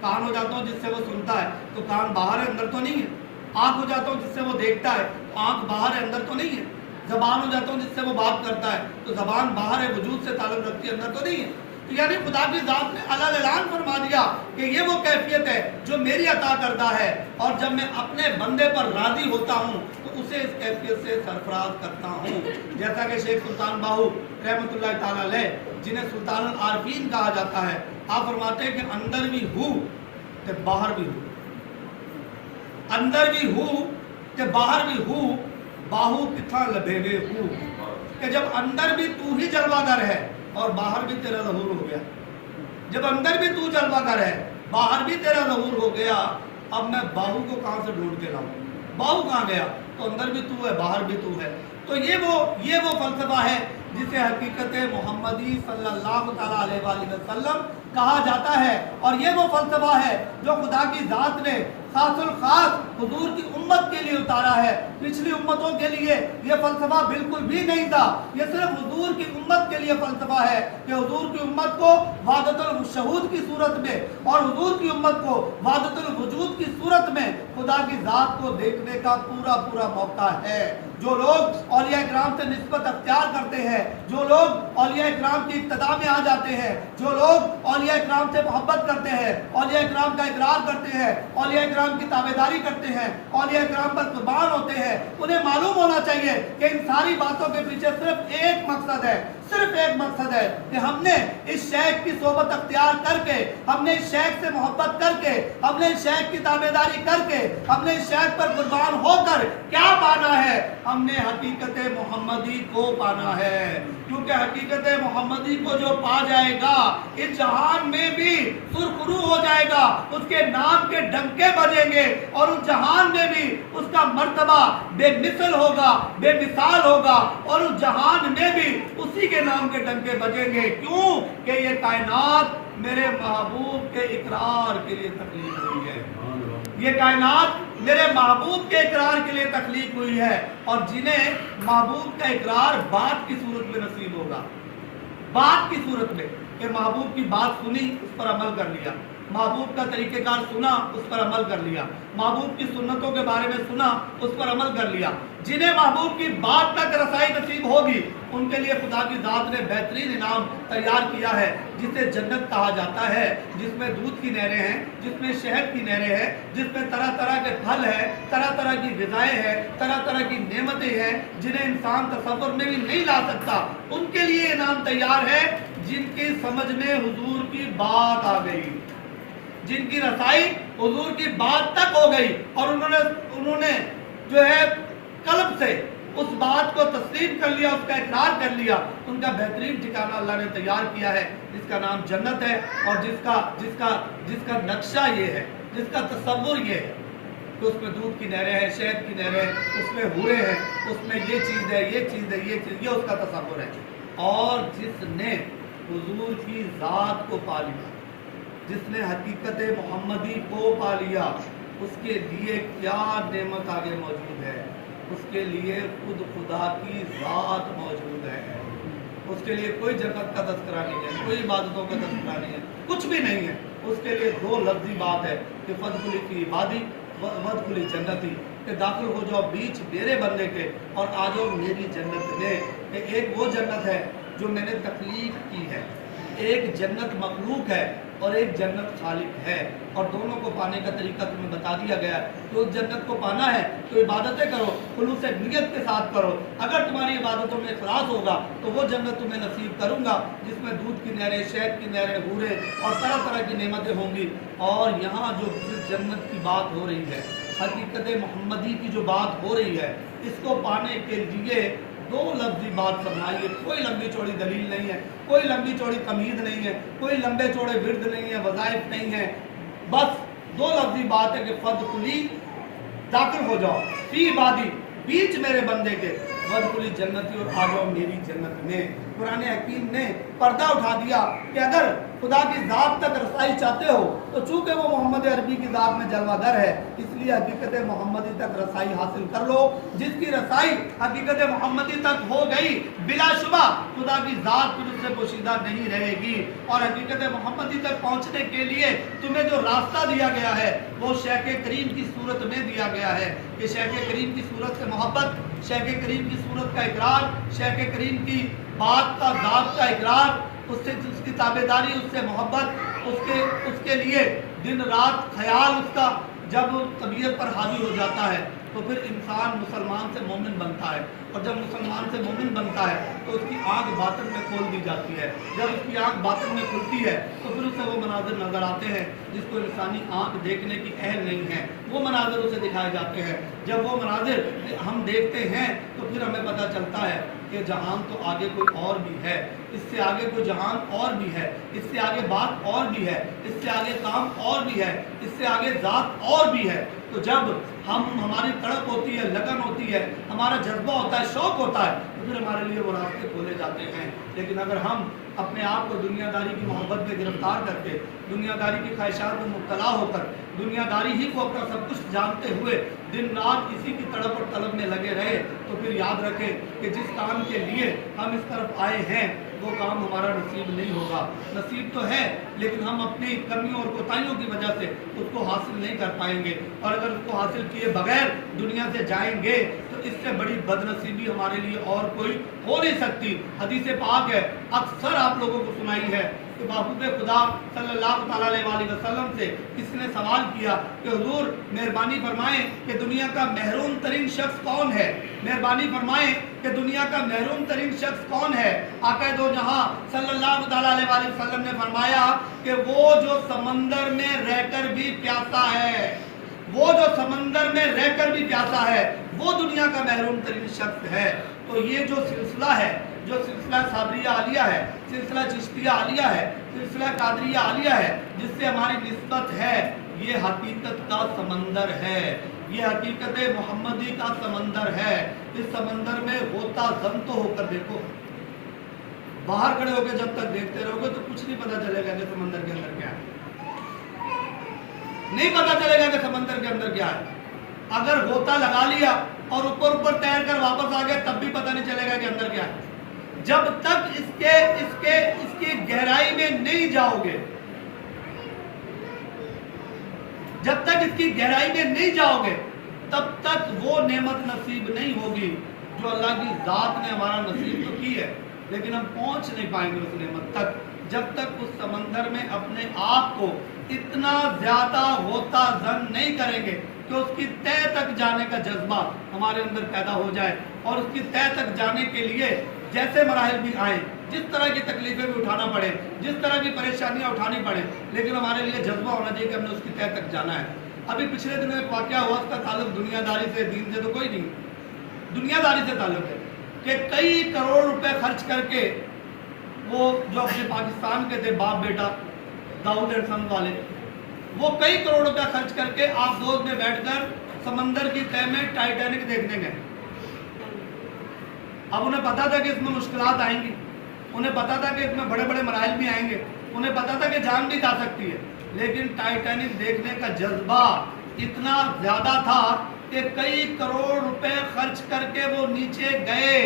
کان ہو جاتا ہوں جس سے وہ سنتا ہے تو کان باہر ہے، اندر تو نہیں ہے. آنکھ ہو جاتا ہوں جس سے وہ دیکھتا ہے تو آنکھ باہر ہے، اندر تو نہیں ہے. زبان ہو جاتا ہوں جس سے وہ بات کرتا ہے تو زبان باہر ہے، وجود سے تعلق رکھتی ہے، اندر تو نہیں ہے. یعنی خدا کی ذات نے اعلان فرما دیا کہ یہ وہ کیفیت ہے جو میری عطا کردہ ہے، اور جب میں اپنے بندے پر راضی ہوتا ہوں تو اسے اس کیفیت سے سرفراز کرتا ہوں۔ جیسا کہ شیخ سلطان باہو رحمۃ اللہ تعالی علیہ، جنہیں سلطان العارفین کہا جاتا ہے، آپ فرماتے ہیں کہ اندر بھی ہوں تے باہر بھی ہوں، اندر بھی ہوں تے باہر بھی ہوں، باہو کتھا لبے ہوئے ہوں، کہ جب اندر بھی تو ہی جلوہ گر ہے اور باہر بھی تیرا ظہور ہو گیا، جب اندر بھی تو جلوہ گر ہے باہر بھی تیرا ظہور ہو گیا، اب میں باہو کو کہاں سے ڈھونڈ کے لاؤں؟ باہو کہاں گیا؟ تو اندر بھی تو ہے باہر بھی تو ہے۔ تو یہ وہ فلسفہ ہے جسے حقیقت محمدی صلی اللہ تعالیٰ علیہ وآلہ وسلم کہا جاتا ہے، اور یہ وہ فلسفہ ہے جو خدا کی ذات نے خاص الخاص حضور کی امت کے لیے اتارا ہے۔ پچھلی امتوں کے لیے یہ فلسفہ بالکل بھی نہیں تھا، یہ صرف حضور کی امت کے لیے فلسفہ ہے کہ حضور کی امت کو وحدت الشہود کی صورت میں اور حضور کی امت کو وحدت الوجود کی صورت میں خدا کی ذات کو دیکھنے کا پورا موقع ہے۔ جو لوگ اولیاء کرام سے نسبت اختیار کرتے ہیں، جو لوگ اولیاء کرام کی اقتداء میں آ جاتے ہیں، جو لوگ اولیاء کرام سے محبت کرتے ہیں، اولیاء کرام کا اقرار کرتے ہیں، اولیاء کرام کی تابعداری کرتے ہیں، اولیاء کرام پر قربان ہوتے ہیں، انہیں معلوم ہونا چاہیے کہ ان ساری باتوں کے پیچھے صرف ایک مقصد ہے، صرف ایک مقصد ہے کہ ہم نے اس شیخ کی صحبت اختیار کر کے، ہم نے اس شیخ سے محبت کر کے، ہم نے اس شیخ کی تابعداری کر کے، ہم نے اس شیخ پر قربان ہو کر کیا پانا ہے؟ ہم نے حقیقت محمدی کو پانا ہے، کیونکہ حقیقت محمدی کو جو پا جائے گا اس جہان میں بھی سرخرو ہو جائے گا، اس کے نام کے ڈنکے بجیں گے، اور اس جہان میں بھی اس کا مرتبہ بے مثل ہوگا، بے مثال ہوگا، اور اس جہان میں بھی اسی کے نام کے ڈنکے بجیں گے۔ کیوں کہ یہ کائنات میرے محبوب کے اقرار کے لیے تخلیق ہوئی ہے، یہ کائنات میرے محبوب کے اقرار کے لیے تخلیق ہوئی ہے، اور جنہیں محبوب کا اقرار بات کی صورت میں نصیب ہوگا، بات کی صورت میں کہ محبوب کی بات سنی، اس پر عمل کر لیا، محبوب کا طریقہ کار سنا، اس پر عمل کر لیا، محبوب کی سنتوں کے بارے میں سنا، اس پر عمل کر لیا، جنہیں محبوب کی بات تک رسائی نصیب ہوگی ان کے لیے خدا کی ذات نے بہترین انعام تیار کیا ہے، جسے جنت کہا جاتا ہے، جس میں دودھ کی نہریں ہیں، جس میں شہد کی نہریں ہیں، جس میں طرح طرح کے پھل ہیں، طرح طرح کی غذائیں ہیں، طرح طرح کی نعمتیں ہیں جنہیں انسان تصور میں بھی نہیں لا سکتا۔ ان کے لیے انعام تیار ہے جن کی سمجھ میں حضور کی بات آ گئی، جن کی رسائی حضور کی بات تک ہو گئی، اور انہوں نے جو ہے قلب سے اس بات کو تسلیم کر لیا، اس کا اقرار کر لیا۔ ان کا بہترین ٹھکانہ اللہ نے تیار کیا ہے، جس کا نام جنت ہے، اور جس کا نقشہ یہ ہے، جس کا تصور یہ ہے کہ اس میں دودھ کی نہریں ہیں، شہد کی نہریں ہیں، اس میں حوریں ہیں، اس میں یہ چیز ہے، یہ چیز ہے، یہ چیز، یہ اس کا تصور ہے۔ اور جس نے حضور کی ذات کو پا لیا، جس نے حقیقت محمدی کو پا لیا، اس کے لیے کیا نعمت آگے موجود ہے؟ اس کے لیے خود خدا کی ذات موجود ہے، اس کے لیے کوئی جنت کا تذکرہ نہیں ہے، کوئی عبادتوں کا تذکرہ نہیں ہے، کچھ بھی نہیں ہے۔ اس کے لیے دو لفظی بات ہے کہ فدخلی فی عبادی وادخلی جنتی، کہ داخل ہو جاؤ بیچ میرے بندے کے اور آ جاؤ میری جنت میں۔ کہ ایک وہ جنت ہے جو میں نے تخلیق کی ہے، ایک جنت مخلوق ہے اور ایک جنت خالق ہے، اور دونوں کو پانے کا طریقہ تمہیں بتا دیا گیا ہے۔ تو اس جنت کو پانا ہے تو عبادتیں کرو، خلوص نیت کے ساتھ کرو۔ اگر تمہاری عبادتوں میں اخلاص ہوگا تو وہ جنت تمہیں نصیب کروں گا جس میں دودھ کی نہریں، شہد کی نہریں، حوریں اور طرح طرح کی نعمتیں ہوں گی۔ اور یہاں جو جنت کی بات ہو رہی ہے، حقیقت محمدی کی جو بات ہو رہی ہے، اس کو پانے کے لیے دو لفظی بات فرمائیے۔ کوئی لمبی چوڑی دلیل نہیں ہے، کوئی لمبی چوڑی تمہید نہیں ہے، کوئی لمبے چوڑے ورد نہیں ہے، وظائف نہیں ہے، بس دو لفظی بات ہے کہ فدخلی، داخل ہو جاؤ، فی عبادی، بیچ میرے بندے کے، وادخلی جنتی، اور آ جاؤ میری جنت میں۔ قرآن حکیم نے پردہ اٹھا دیا کہ اگر خدا کی ذات تک رسائی چاہتے ہو تو چونکہ وہ محمد عربی کی ذات میں جلوہ گر ہے، اس لیے حقیقت محمدی تک رسائی حاصل کر لو۔ جس کی رسائی حقیقت محمدی تک ہو گئی، بلا شبہ خدا کی ذات تجھ سے پوشیدہ نہیں رہے گی، اور حقیقت محمدی تک پہنچنے کے لیے تمہیں جو راستہ دیا گیا ہے وہ شیخ کریم کی صورت میں دیا گیا ہے، کہ شیخ کریم کی صورت سے محبت، شیخ کریم کی صورت کا اقرار، شیخ کریم کی بات کا ذات کا اقرار، اس سے اس کی تابعداری، اس سے محبت، اس کے لیے دن رات خیال اس کا جب طبیعت پر حاوی ہو جاتا ہے تو پھر انسان مسلمان سے مومن بنتا ہے، اور جب مسلمان سے مومن بنتا ہے تو اس کی آنکھ باطن میں کھول دی جاتی ہے۔ جب اس کی آنکھ باطن میں کھلتی ہے تو پھر اسے وہ مناظر نظر آتے ہیں جس کو انسانی آنکھ دیکھنے کی اہل نہیں ہے، وہ مناظر اسے دکھائے جاتے ہیں۔ جب وہ مناظر ہم دیکھتے ہیں تو پھر ہمیں پتہ چلتا ہے کہ جہان تو آگے کوئی اور بھی ہے، اس سے آگے کوئی جہان اور بھی ہے، اس سے آگے بات اور بھی ہے، اس سے آگے کام اور بھی ہے، اس سے آگے ذات اور بھی ہے۔ تو جب ہماری تڑپ ہوتی ہے، لگن ہوتی ہے، ہمارا جذبہ ہوتا ہے، شوق ہوتا ہے، تو پھر ہمارے لیے وہ راستے کھولے جاتے ہیں۔ لیکن اگر ہم اپنے آپ کو دنیا داری کی محبت میں گرفتار کر کے، دنیا داری کی خواہشات میں مبتلا ہو کر، دنیا داری ہی کو اپنا سب کچھ جانتے ہوئے دن رات اسی کی تڑپ اور طلب میں لگے رہے، تو پھر یاد رکھیں کہ جس کام کے لیے ہم اس طرف آئے ہیں وہ کام ہمارا نصیب نہیں ہوگا۔ نصیب تو ہے لیکن ہم اپنی کمیوں اور کوتاہیوں کی وجہ سے اس کو حاصل نہیں کر پائیں گے، اور اگر اس کو حاصل کیے بغیر دنیا سے جائیں گے تو اس سے بڑی بد نصیبی ہمارے لیے اور کوئی ہو نہیں سکتی۔ حدیث پاک ہے، اکثر آپ لوگوں کو سنائی ہے کہ محبوب خدا صلی اللہ تعالیٰ علیہ وسلم سے کسی نے سوال کیا کہ حضور مہربانی فرمائیں کہ دنیا کا محروم ترین شخص کون ہے، مہربانی فرمائیں کہ دنیا کا محروم ترین شخص کون ہے۔ آقا دو جہاں صلی اللہ تعالیٰ علیہ وسلم نے فرمایا کہ وہ جو سمندر میں رہ کر بھی پیاسا ہے، وہ جو سمندر میں رہ کر بھی پیاسا ہے، وہ دنیا کا محروم ترین شخص ہے۔ تو یہ جو سلسلہ ہے، جو سلسلہ صابریہ عالیہ ہے، سلسلہ چشتیہ عالیہ ہے، سلسلہ قادریہ عالیہ ہے، جس سے ہماری نسبت ہے، یہ حقیقت کا سمندر ہے، یہ حقیقت محمدی کا سمندر ہے۔ اس سمندر میں غوطہ زن تو ہو کر دیکھو، باہر کھڑے ہو کے جب تک دیکھتے رہو گے تو کچھ نہیں پتا چلے گا کہ سمندر کے اندر کیا ہے، نہیں پتا چلے گا کہ سمندر کے اندر کیا ہے۔ اگر غوطہ لگا لیا اور اوپر تیر کر واپس آ گئے تب بھی پتہ نہیں چلے گا کہ اندر کیا ہے۔ جب تک اس کی گہرائی میں نہیں جاؤ گے، جب تک اس کی گہرائی میں نہیں جاؤ گے تب تک وہ نعمت نصیب نہیں ہوگی جو اللہ کی ذات نے ہمارا نصیب تو کی ہے، لیکن ہم پہنچ نہیں پائیں گے اس نعمت تک جب تک اس سمندر میں اپنے آپ کو اتنا زیادہ غوطہ زن نہیں کریں گے کہ اس کی تہ تک جانے کا جذبہ ہمارے اندر پیدا ہو جائے، اور اس کی تہ تک جانے کے لیے جیسے مراحل بھی آئیں، جس طرح کی تکلیفیں بھی اٹھانا پڑے، جس طرح کی پریشانیاں اٹھانی پڑے، لیکن ہمارے لیے جذبہ ہونا چاہیے کہ ہم نے اس کی تہ تک جانا ہے۔ ابھی پچھلے دنوں ایک واقعہ ہوا، اس کا تعلق دنیا داری سے، دین سے تو کوئی نہیں، دنیا داری سے تعلق ہے کہ کئی کروڑ روپے خرچ کر کے وہ جو اپنے پاکستان کے تھے باپ بیٹا داؤد اینڈ سنز والے، وہ کئی کروڑ روپے خرچ کر کے آپ دوست میں بیٹھ کر سمندر کی تہ میں ٹائٹینک دیکھنے گئے۔ اب انہیں پتا تھا کہ اس میں مشکلات آئیں گی، انہیں پتا تھا کہ اس میں بڑے بڑے مراحل بھی آئیں گے، انہیں پتا تھا کہ جان بھی جا سکتی ہے، لیکن ٹائٹینک دیکھنے کا جذبہ اتنا زیادہ تھا کہ کئی کروڑ روپے خرچ کر کے وہ نیچے گئے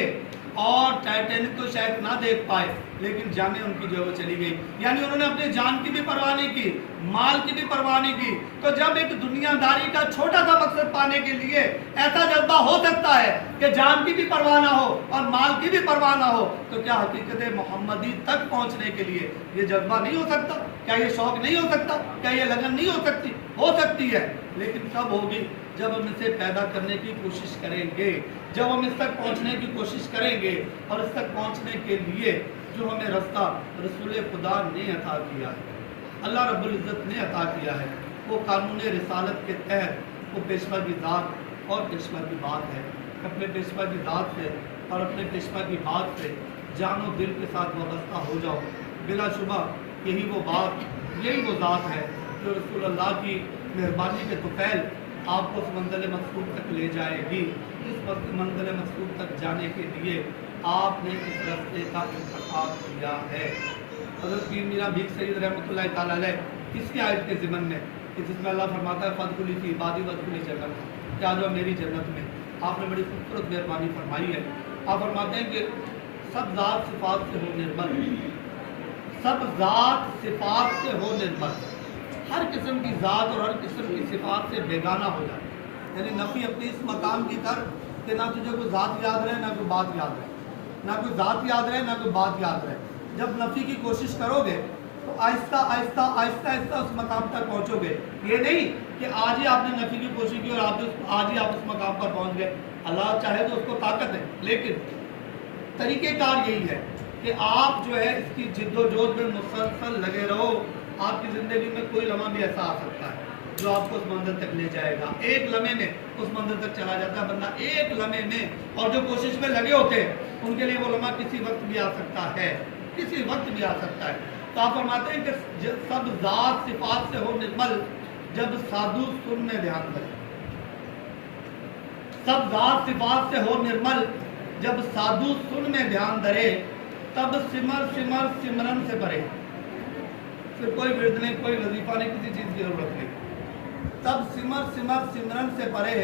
اور ٹائٹینک تو شاید نہ دیکھ پائے لیکن جانیں ان کی جو وہ چلی گئی۔ یعنی انہوں نے اپنی جان کی بھی پرواہ نہیں کی، مال کی بھی پرواہ نہیں کی۔ تو جب ایک دنیا داری کا چھوٹا سا مقصد پانے کے لیے ایسا جذبہ ہو سکتا ہے کہ جان کی بھی پرواہ نہ ہو اور مال کی بھی پرواہ نہ ہو، تو کیا حقیقت محمدی تک پہنچنے کے لیے یہ جذبہ نہیں ہو سکتا؟ کیا یہ شوق نہیں ہو سکتا؟ کیا یہ لگن نہیں ہو سکتی؟ ہو سکتی ہے، لیکن کب ہوگی؟ جب ہم اسے پیدا کرنے کی کوشش کریں گے، جب ہم اس تک پہنچنے کی کوشش کریں گے، اور اس تک پہنچنے کے لیے جو ہمیں رستہ رسول خدا نے عطا کیا ہے، اللہ رب العزت نے عطا کیا ہے، وہ قانون رسالت کے تحت وہ پیشوا کی ذات اور پیشوا کی بات ہے۔ اپنے پیشوا کی ذات سے اور اپنے پیشوا کی بات سے جان و دل کے ساتھ وابستہ ہو جاؤ۔ بلا شبہ یہی وہ بات، یہی وہ ذات ہے جو رسول اللہ کی مہربانی کے طفیل آپ کو اس منزل مقصود تک لے جائے گی۔ اس منزل مقصود تک جانے کے لیے آپ نے اس راستے کا انتخاب کیا ہے۔ حضرت پیر میرا بھیک سید رحمۃ اللہ تعالیٰ علیہ اس کی آیت کے ضمن میں کہ جس میں اللہ فرماتا ہے فادخلی فی عبادی وادخلی جنت، کہ آ جاؤ میری جنت میں، آپ نے بڑی خوبصورت مہربانی فرمائی ہے۔ آپ فرماتے ہیں کہ سب ذات صفات سے ہو نربل، سب ذات صفات سے ہو نربل، ہر قسم کی ذات اور ہر قسم کی صفات سے بیگانہ ہو جائے، یعنی نفی اپنی اس مقام کی کر کہ نہ تجھے کوئی ذات یاد رہے نہ کوئی بات یاد رہے، نہ کوئی ذات یاد رہے نہ کوئی بات یاد رہے، जब नफ़ी की कोशिश करोगे तो आहिस्ता आहिस्ता आहिस्ता आहिस्ता उस मकाम तक पहुँचोगे। ये नहीं कि आज ही आपने नफ़ी की कोशिश की और आज ही आप उस मकाम पर पहुँच गए। अल्लाह चाहे तो उसको ताकत है, लेकिन तरीक़ेकार यही है कि आप जो है इसकी जिद्दोजहद में मुसलसल लगे रहो। आपकी ज़िंदगी में कोई लम्हा भी ऐसा आ सकता है जो आपको उस मंजिल तक ले जाएगा। एक लम्हे में उस मंजिल तक चला जाता है बंदा, एक लम्हे में। और जो कोशिश में लगे होते हैं उनके लिए वो लम्हा किसी वक्त भी आ सकता है, किसी वक्त भी आ सकता है। तो आप फरमाते हैं कि सब ज़ात सिफात से हो निर्मल जब साधु सुन में ध्यान धरे। सब ज़ात सिफात से हो निर्मल जब साधु सुन में ध्यान धरे, तब सिमर सिमर सिमरन से परे। फिर कोई विरद नहीं, कोई वजीफा नहीं, किसी चीज़ की जरूरत नहीं। तब सिमर सिमर सिमरन से परे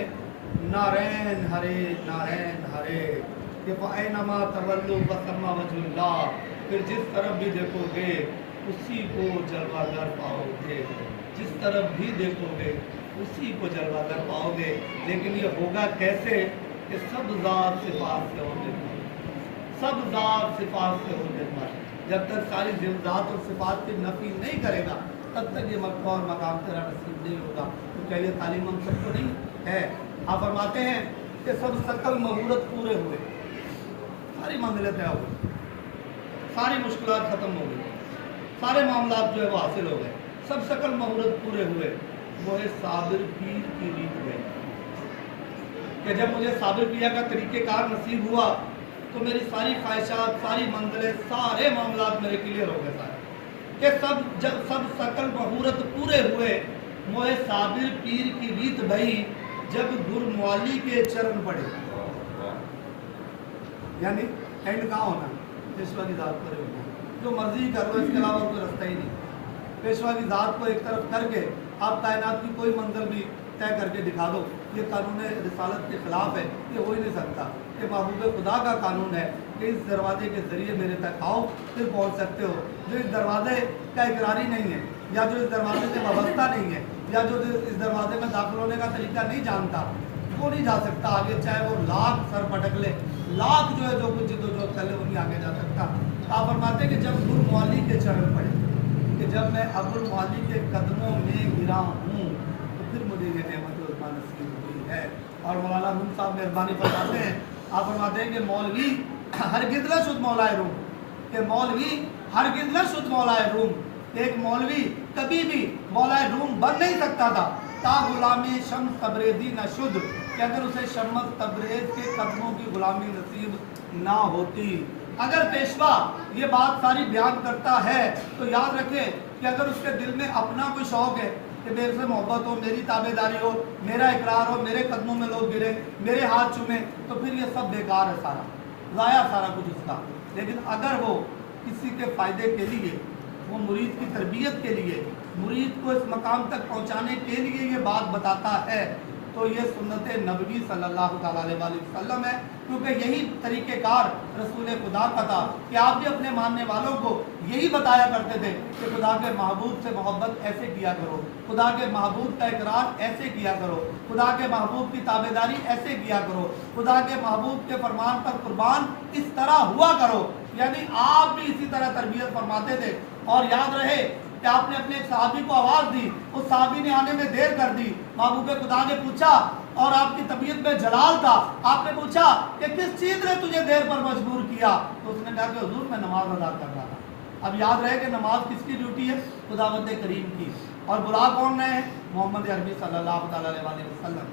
नारायण हरे नारायण हरे कि फ़अैनमा तवल्लु फसम्मा वजहुल्लाह। फिर जिस तरफ भी देखोगे उसी को जलवागर पाओगे, जिस तरफ भी देखोगे उसी को जलवागर पाओगे। लेकिन ये होगा कैसे कि सब ज़ात सिफात से हो निर्मल, सब ज़ात सिफात से हो निर्मल। जब तक सारी ज़ात और सिफात की नफ़ी नहीं करेगा तब तक ये मक़ाम और मकाम तेरा नसीब नहीं होगा। तो क्या ये तालीम हम सबको नहीं है? आप फरमाते हैं कि सब सकल मुहूर्त पूरे हुए, सारी मंजिलें तय हो गई, सारी मुश्किलात ख़त्म हो गई, सारे मामलात जो है वो हासिल हो गए, सब सकल मुहूर्त पूरे हुए। वो है साबिर पीर की रीत गई कि जब मुझे साबिर पिया का तरीक़ेकार नसीब हुआ तो मेरी सारी ख्वाहिशात, सारी मंजिलें, सारे मामलात मेरे क्लियर हो गए सारे कि सब सकल मुहूर्त पूरे हुए। मोहे साबिर पीर की रीत भई जब गुरमुआली के चरण पड़े। यानी एंड कहाँ होना? पेशवा की ज़ात पर होना। जो मर्जी कर लो, इसके अलावा कोई रास्ता ही नहीं। पेशवा की ज़ात को एक तरफ करके आप कायनात की कोई मंजिल भी तय करके दिखा दो, ये कानून रिसालत के ख़िलाफ़ है, ये हो ही नहीं सकता। ये महबूब खुदा का कानून है कि इस दरवाजे के ज़रिए मेरे तक आओ, फिर पहुँच सकते हो। जो इस दरवाजे का इकरारी नहीं है, या जो इस दरवाजे से वाबस्ता नहीं है, या जो इस दरवाजे में दाखिल होने का तरीका नहीं जानता, वो नहीं जा सकता आगे, चाहे वो लाख सर पटक ले, लाख जो है जो कुछ जिद्दोजहद कर ले, वो नहीं आगे जा सकता। आप फरमाते हैं कि जब गुरमुआली के चरण पड़े, कि जब मैं अबुल मुआली के कदमों में गिरा हूँ तो फिर मुझे ये नेमत उस्मा नसीब हुई है। और मौलाना रूम साहब मेहरबानी फरमाते हैं, आप फरमाते हैं कि मौलवी हरगिज़ न शुद्ध मौलाए रूम, कि मौलवी हरगिज़ न शुद्ध मौलाए रूम। एक मौलवी कभी भी मौलाए रूम बन नहीं सकता था ता गुलामी शम्स तबरेज़ी न शुद्ध, कि अगर उसे शम्स तबरेज़ के कदमों की गुलामी नसीब ना होती। अगर पेशवा ये बात सारी बयान करता है तो याद रखें कि अगर उसके दिल में अपना कोई शौक़ है कि मेरे से मोहब्बत हो, मेरी ताबेदारी हो, मेरा इकरार हो, मेरे कदमों में लोग गिरे, मेरे हाथ चूमे, तो फिर ये सब बेकार है, सारा ज़ाया सारा कुछ उसका। लेकिन अगर वो किसी के फ़ायदे के लिए, वो मुरीद की तरबियत के लिए, मुरीद को इस मकाम तक पहुँचाने के लिए ये बात बताता है, तो ये सुन्नत नबवी सल्लल्लाहु अलैहि वसल्लम है। क्योंकि यही तरीक़ेकार रसूल खुदा का था कि आप भी अपने मानने वालों को यही बताया करते थे कि खुदा के महबूब से मोहब्बत ऐसे किया करो, खुदा के महबूब का इकरार ऐसे किया करो, खुदा के महबूब की ताबेदारी ऐसे किया करो, खुदा के महबूब के फरमान पर कुर्बान इस तरह हुआ करो। यानी आप भी इसी तरह तरबियत फरमाते थे। और याद रहे कि आपने अपने एक सहाबी को आवाज़ दी, उस सहाबी ने आने में देर कर दी, महबूब खुदा ने पूछा, और आपकी तबीयत में जलाल था, आपने पूछा कि किस चीज़ ने तुझे देर पर मजबूर किया? तो उसने कहा कि हुजूर मैं नमाज अदा कर रहा था। अब याद रहे कि नमाज किसकी ड्यूटी है? खुदावंद करीम की। और बुला कौन रहे हैं? मोहम्मद अरबी सल्लल्लाहु अलैहि वसल्लम।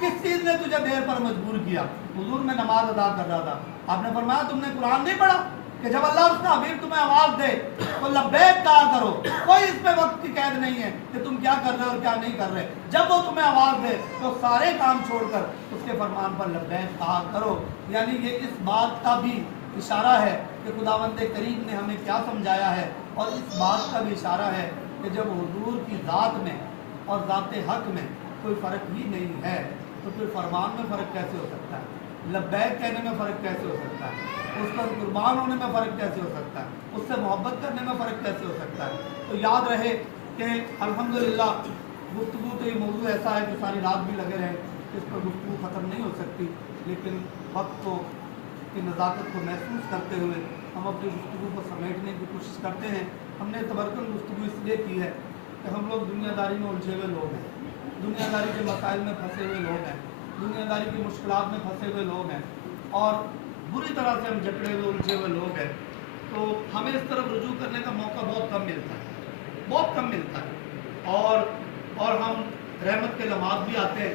किस चीज़ ने तुझे देर पर मजबूर किया? हुजूर मैं नमाज अदा कर रहा था। आपने फरमाया तुमने कुरान नहीं पढ़ा कि जब अल्लाह उसका हबीब तुम्हें आवाज़ दे तो लब्बैक कहा करो, कोई इस पे वक्त की कैद नहीं है कि तुम क्या कर रहे हो और क्या नहीं कर रहे। जब वो तुम्हें आवाज़ दे तो सारे काम छोड़कर उसके फरमान पर लब्बैक कहा करो। यानी ये इस बात का भी इशारा है कि खुदावंद करीम ने हमें क्या समझाया है, और इस बात का भी इशारा है कि जब हुजूर की ज़ात में और ज़ात हक़ में कोई फ़र्क ही नहीं है तो फिर फरमान में फ़र्क कैसे हो सकता है, लब्बैक कहने में फ़र्क कैसे हो सकता है, उस पर कुर्बान होने में फ़र्क कैसे हो सकता है, उससे मोहब्बत करने में फ़र्क कैसे हो सकता है। तो याद रहे कि अल्हम्दुलिल्लाह गुफ्तगू तो ये मौजूद ऐसा है कि सारी रात भी लगे रहे, इस पर गुफ्तगू ख़त्म नहीं हो सकती। लेकिन वक्त को की नज़ाकत को महसूस करते हुए हम अपनी गुफ्तगू को समेटने की कोशिश करते हैं। हमने तबरकन गुफ्तगू इसलिए की है कि हम लोग दुनियादारी में उलझे हुए लोग हैं, दुनियादारी के मसाइल में फंसे हुए लोग हैं, दुनियादारी की मुश्किलात में फंसे हुए लोग हैं और बुरी तरह से हम जकड़े हुए उलझे हुए लोग हैं। तो हमें इस तरफ रुजू करने का मौका बहुत कम मिलता है, बहुत कम मिलता है। और हम रहमत के लम्हात भी आते हैं,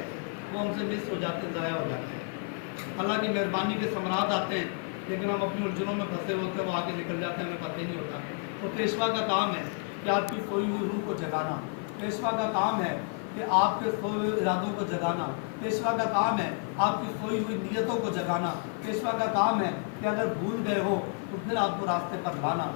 वो हमसे मिस हो जाते हैं, ज़ाया हो जाते हैं। अल्लाह की मेहरबानी के समरात आते हैं, लेकिन हम अपनी उलझनों में फंसे होते हैं, वो आगे निकल जाते हैं, हमें पता ही नहीं होता। तो पेशवा का काम है कि आपकी सोई हुई रूह को जगाना, पेशवा का काम है कि आपके सोए हुए इरादों को जगाना, पेशवा का काम है आपकी सोई हुई नीयतों को जगाना, पेशवा का काम है कि अगर भूल गए हो तो फिर आपको रास्ते पर लाना,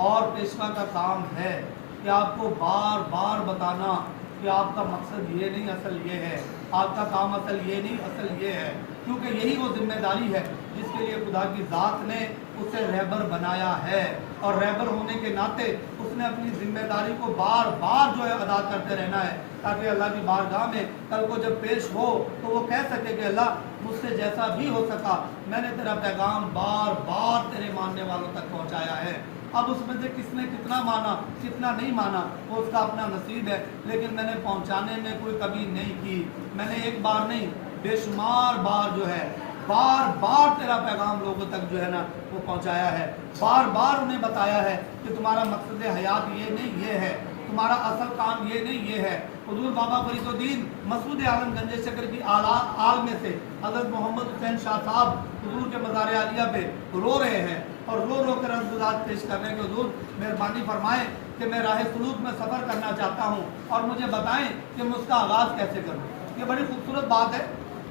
और पेशवा का काम है कि आपको बार बार बताना कि आपका मकसद ये नहीं असल ये है, आपका काम असल ये नहीं असल ये है, क्योंकि यही वो जिम्मेदारी है जिसके लिए खुदा की ज़ात ने उसे रहबर बनाया है। और रहबर होने के नाते उसने अपनी जिम्मेदारी को बार बार जो है अदा करते रहना है, ताकि अल्लाह की बारगाह में कल को जब पेश हो तो वो कह सके कि अल्लाह मुझसे जैसा भी हो सका मैंने तेरा पैगाम बार बार तेरे मानने वालों तक पहुँचाया है। अब उसमें से किसने कितना माना कितना नहीं माना वो उसका अपना नसीब है, लेकिन मैंने पहुँचाने में कोई कमी नहीं की। मैंने एक बार नहीं बेशुमार बार जो है बार बार तेरा पैगाम लोगों तक जो है ना वो पहुंचाया है, बार बार उन्हें बताया है कि तुम्हारा मकसद हयात ये नहीं ये है, तुम्हारा असल काम ये नहीं ये है। हुजूर बाबा फरीदुद्दीन मसूद आलम गंजे शकर की आल में से हज़रत मोहम्मद हुसैन शाह साहब हुजूर के मज़ार आलिया पे रो रहे हैं और रो कर अर्ज़ पेश कर रहे हैं कि हुजूर मेहरबानी फरमाएं कि मैं राह सुलूक में सफ़र करना चाहता हूँ और मुझे बताएं कि मैं उसका आगाज़ कैसे करूँ। ये बड़ी खूबसूरत बात है,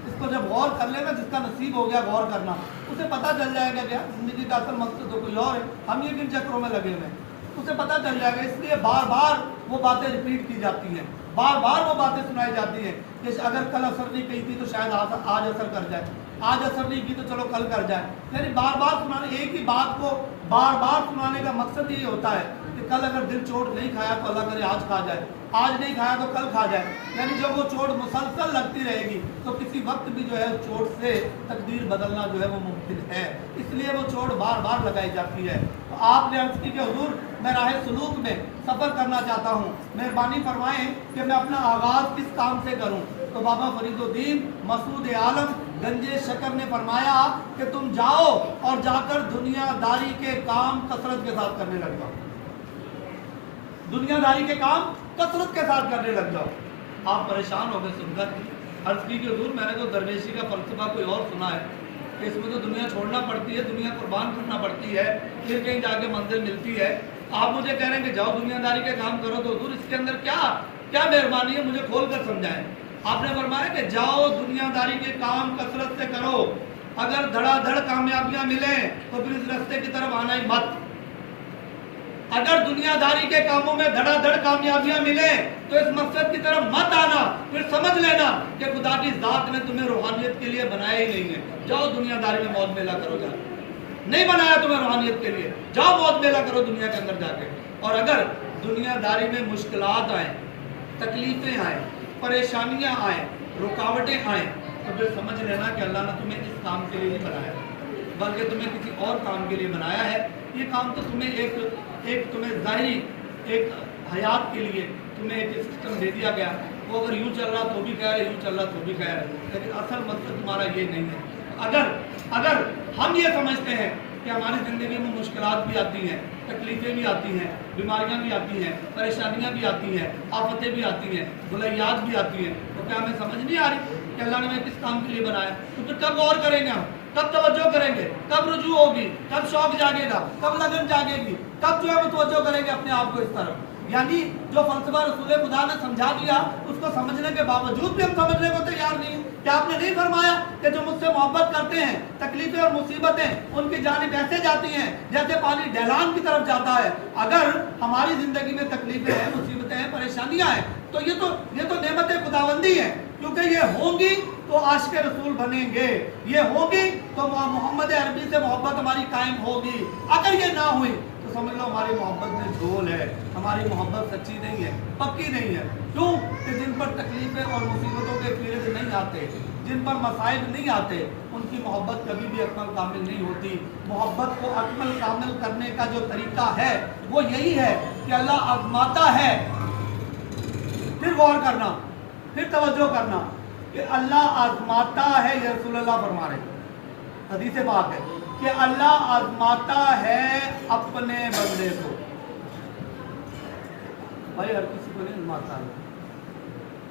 इसको जब गौर कर लेगा, जिसका नसीब हो गया गौर करना, उसे पता चल जाएगा कि ज़िंदगी का असल मकसद तो कोई और है, हम ये किन चक्रों में लगे हुए हैं, उसे पता चल जाएगा। इसलिए बार बार वो बातें रिपीट की जाती हैं, बार बार वो बातें सुनाई जाती हैं। जैसे अगर कल असर नहीं की थी तो शायद आज असर कर जाए, आज असर नहीं की तो चलो कल कर जाए। यानी बार बार सुनाने, एक ही बात को बार बार सुनाने का मकसद ये होता है कि कल अगर दिल चोट नहीं खाया तो अल्लाह करे आज खा जाए, आज नहीं खाया तो कल खा जाए। यानी जब वो चोट मुसलसल लगती रहेगी तो किसी वक्त भी जो है चोट से तकदीर बदलना जो है वो मुमकिन है, इसलिए वो चोट बार बार लगाई जाती है। तो आपने अर्ज़ की कि हुजूर मैं राह सुलूक में सफ़र करना चाहता हूँ, मेहरबानी फरमाएं कि मैं अपना आगाज़ किस काम से करूँ। तो बाबा फरीदुद्दीन मसूद आलम गंजे शकर ने फरमाया कि तुम जाओ और जाकर दुनियादारी के काम कसरत के साथ करने लग जाओ, दुनियादारी के काम कसरत के साथ करने लग जाओ। आप परेशान हो गए सुनकर, अर्ज़ की कि हुजूर मैंने तो दरवेशी का फलसफा कोई और सुना है कि इसमें तो दुनिया छोड़ना पड़ती है, दुनिया कुर्बान करना पड़ती है, फिर कहीं जाके मंजिल मिलती है। आप मुझे कह रहे हैं कि जाओ दुनियादारी के काम करो, तो हुजूर इसके अंदर क्या क्या मेहरबानी है, मुझे खोल कर समझाएं। आपने फरमाया कि जाओ दुनियादारी के काम कसरत से करो, अगर धड़ाधड़ कामयाबियां मिले तो फिर इस रास्ते की तरफ आना ही मत। अगर दुनियादारी के कामों में धड़ाधड़ कामयाबियां मिले तो इस मकसद की तरफ मत आना, फिर समझ लेना कि खुदा की ज़ात ने तुम्हें रूहानियत के लिए बनाया ही नहीं है। जाओ दुनियादारी में मौज मेला करो, जा नहीं बनाया तुम्हें रूहानियत के लिए, जाओ मौज मेला करो दुनिया के अंदर जाके। और अगर दुनियादारी में मुश्किलात आए, तकलीफें आए, परेशानियां आए, रुकावटें आए, तो फिर समझ लेना कि अल्लाह ने तुम्हें इस काम के लिए नहीं बनाया, बल्कि तुम्हें किसी और काम के लिए बनाया है। ये काम तो तुम्हें एक तुम्हें ज़ाहिरी एक हयात के लिए तुम्हें एक सिस्टम दे दिया गया, वो अगर यूँ चल रहा तो भी खैर है, यूँ चल रहा तो भी खैर है, लेकिन असल मकसद तुम्हारा ये नहीं है। अगर हम ये समझते हैं कि हमारी ज़िंदगी में मुश्किलात भी आती हैं, तकलीफ़ें भी आती हैं, बीमारियां भी आती हैं, परेशानियां भी आती हैं, आफतें भी आती हैं, बुलाइयात भी आती हैं, तो क्या हमें समझ नहीं आ रही कि अल्लाह ने हमें किस काम के लिए बनाया? तो फिर कब गौर करेंगे हम, कब तवज्जो करेंगे, कब रुजू होगी, कब शौक जागेगा, कब लगन जागेगी, कब जो है वो तवज्जो करेंगे अपने आप को इस तरफ। यानी जो फलसफा रसूल खुदा ने समझा दिया उसको समझने के बावजूद भी हम समझने को तैयार नहीं। क्या आपने नहीं फरमाया कि जो मुझसे मोहब्बत करते हैं तकलीफें और मुसीबतें उनकी जानिब ऐसे जाती हैं जैसे पानी ढलान की तरफ जाता है। अगर हमारी जिंदगी में तकलीफें हैं, मुसीबतें हैं, परेशानियां हैं, तो ये तो नेमत खुदाबंदी है, क्योंकि ये होंगी तो आशिक रसूल बनेंगे, ये होगी तो मोहम्मद अरबी से मोहब्बत हमारी कायम होगी। अगर ये ना हुई तो समझ लो हमारी मोहब्बत में झोल है, हमारी मोहब्बत सच्ची नहीं है, पक्की नहीं है। क्यों कि जिन पर तकलीफें और मुसीबतों के पीरियड नहीं आते, जिन पर मसाइब नहीं आते, उनकी मोहब्बत कभी भी अकमल कामिल नहीं होती। मोहब्बत को अकमल कामिल करने का जो तरीका है वो यही है कि अल्लाह आजमाता है। फिर गौर करना, फिर तवज्जो करना कि अल्लाह आजमाता है, ये रसूलुल्लाह फरमा रहे हैं, हदीस पाक है कि अल्लाह आजमाता है अपने बंदे को। भाई हर किसी को नहीं आजमाता है।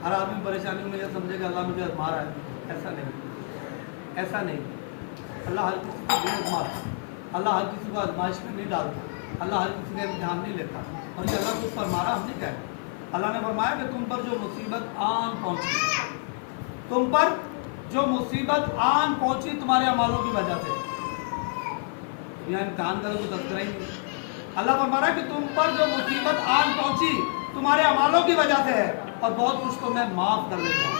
हर आदमी परेशानी में यह समझेगा अल्लाह मुझे आजमा रहा है, ऐसा नहीं, ऐसा नहीं। अल्लाह हर किसी को नहीं आजमाता, अल्लाह हर किसी को आजमाइश में नहीं डालता, अल्लाह हर किसी का इम्तिहान नहीं लेता। और ये अल्लाह कुछ फरमा रहा, हमने क्या है, अल्लाह ने फरमाया कि तुम पर जो मुसीबत आन पहुंची, तुम पर जो मुसीबत आन पहुंची तुम्हारे अमालों की वजह से, यहाँ इम्तिहान का तो तस्करा ही नहीं। अल्लाह फरमा रहा है कि तुम पर जो मुसीबत आन पहुंची तुम्हारे अमालों की वजह से है, और बहुत कुछ तो मैं माफ कर देता हूँ।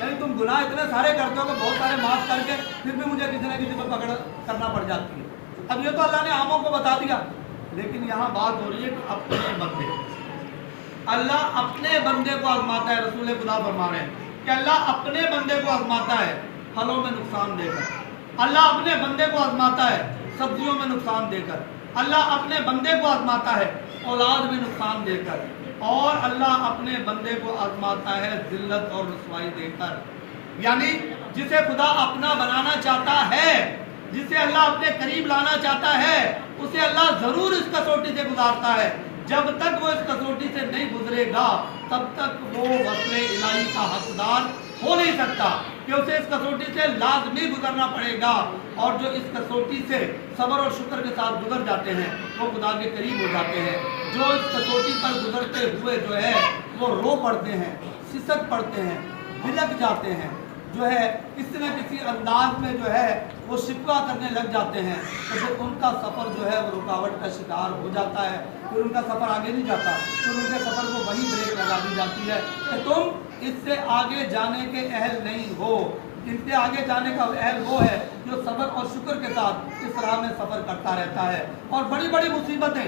यानी तुम गुनाह इतने सारे करते हो कि बहुत सारे माफ करके फिर भी मुझे किसी न किसी पर पकड़ करना पड़ जाती है। अब ये तो अल्लाह ने आमों को बता दिया, लेकिन यहाँ बात हो रही है कि अपने बंदे, अल्लाह अपने बंदे को आजमाता है। रसूल खुदा फरमा रहे हैं कि अल्लाह अपने बंदे को आजमाता है फलों में नुकसान देकर, अल्लाह अपने बंदे को आजमाता है सब्जियों में नुकसान देकर, अल्लाह अपने बंदे को आजमाता है औलाद में नुकसान देकर, और अल्लाह अपने बंदे को आजमाता है जिल्लत और रुसवाई देकर। यानी जिसे खुदा अपना बनाना चाहता है, जिसे अल्लाह अपने करीब लाना चाहता है, उसे अल्लाह जरूर इस कसौटी से गुजारता है। जब तक वो इस कसौटी से नहीं गुजरेगा तब तक वो वस्ले इलाही का हकदार हो नहीं सकता, कि उसे इस कसौटी से लाजमी गुजरना पड़ेगा। और जो इस कसौटी से सब्र और शुक्र के साथ गुजर जाते हैं वो खुदा के करीब हो जाते हैं। जो इस कसौटी पर गुजरते हुए जो है वो रो पड़ते हैं, सिसक पड़ते हैं, बिलक जाते हैं, जो है किसी न किसी अंदाज में जो है वो शिकवा करने लग जाते हैं, तो फिर उनका सफ़र जो है वो रुकावट का शिकार हो जाता है। फिर उनका सफ़र आगे नहीं जाता, फिर उनके सफ़र को वहीं ब्रेक लगा दी जाती है कि तुम इससे आगे जाने के अहल नहीं हो। इनसे आगे जाने का अहल वो है जो सब्र और शुक्र के साथ इस राह में सफ़र करता रहता है। और बड़ी बड़ी मुसीबतें,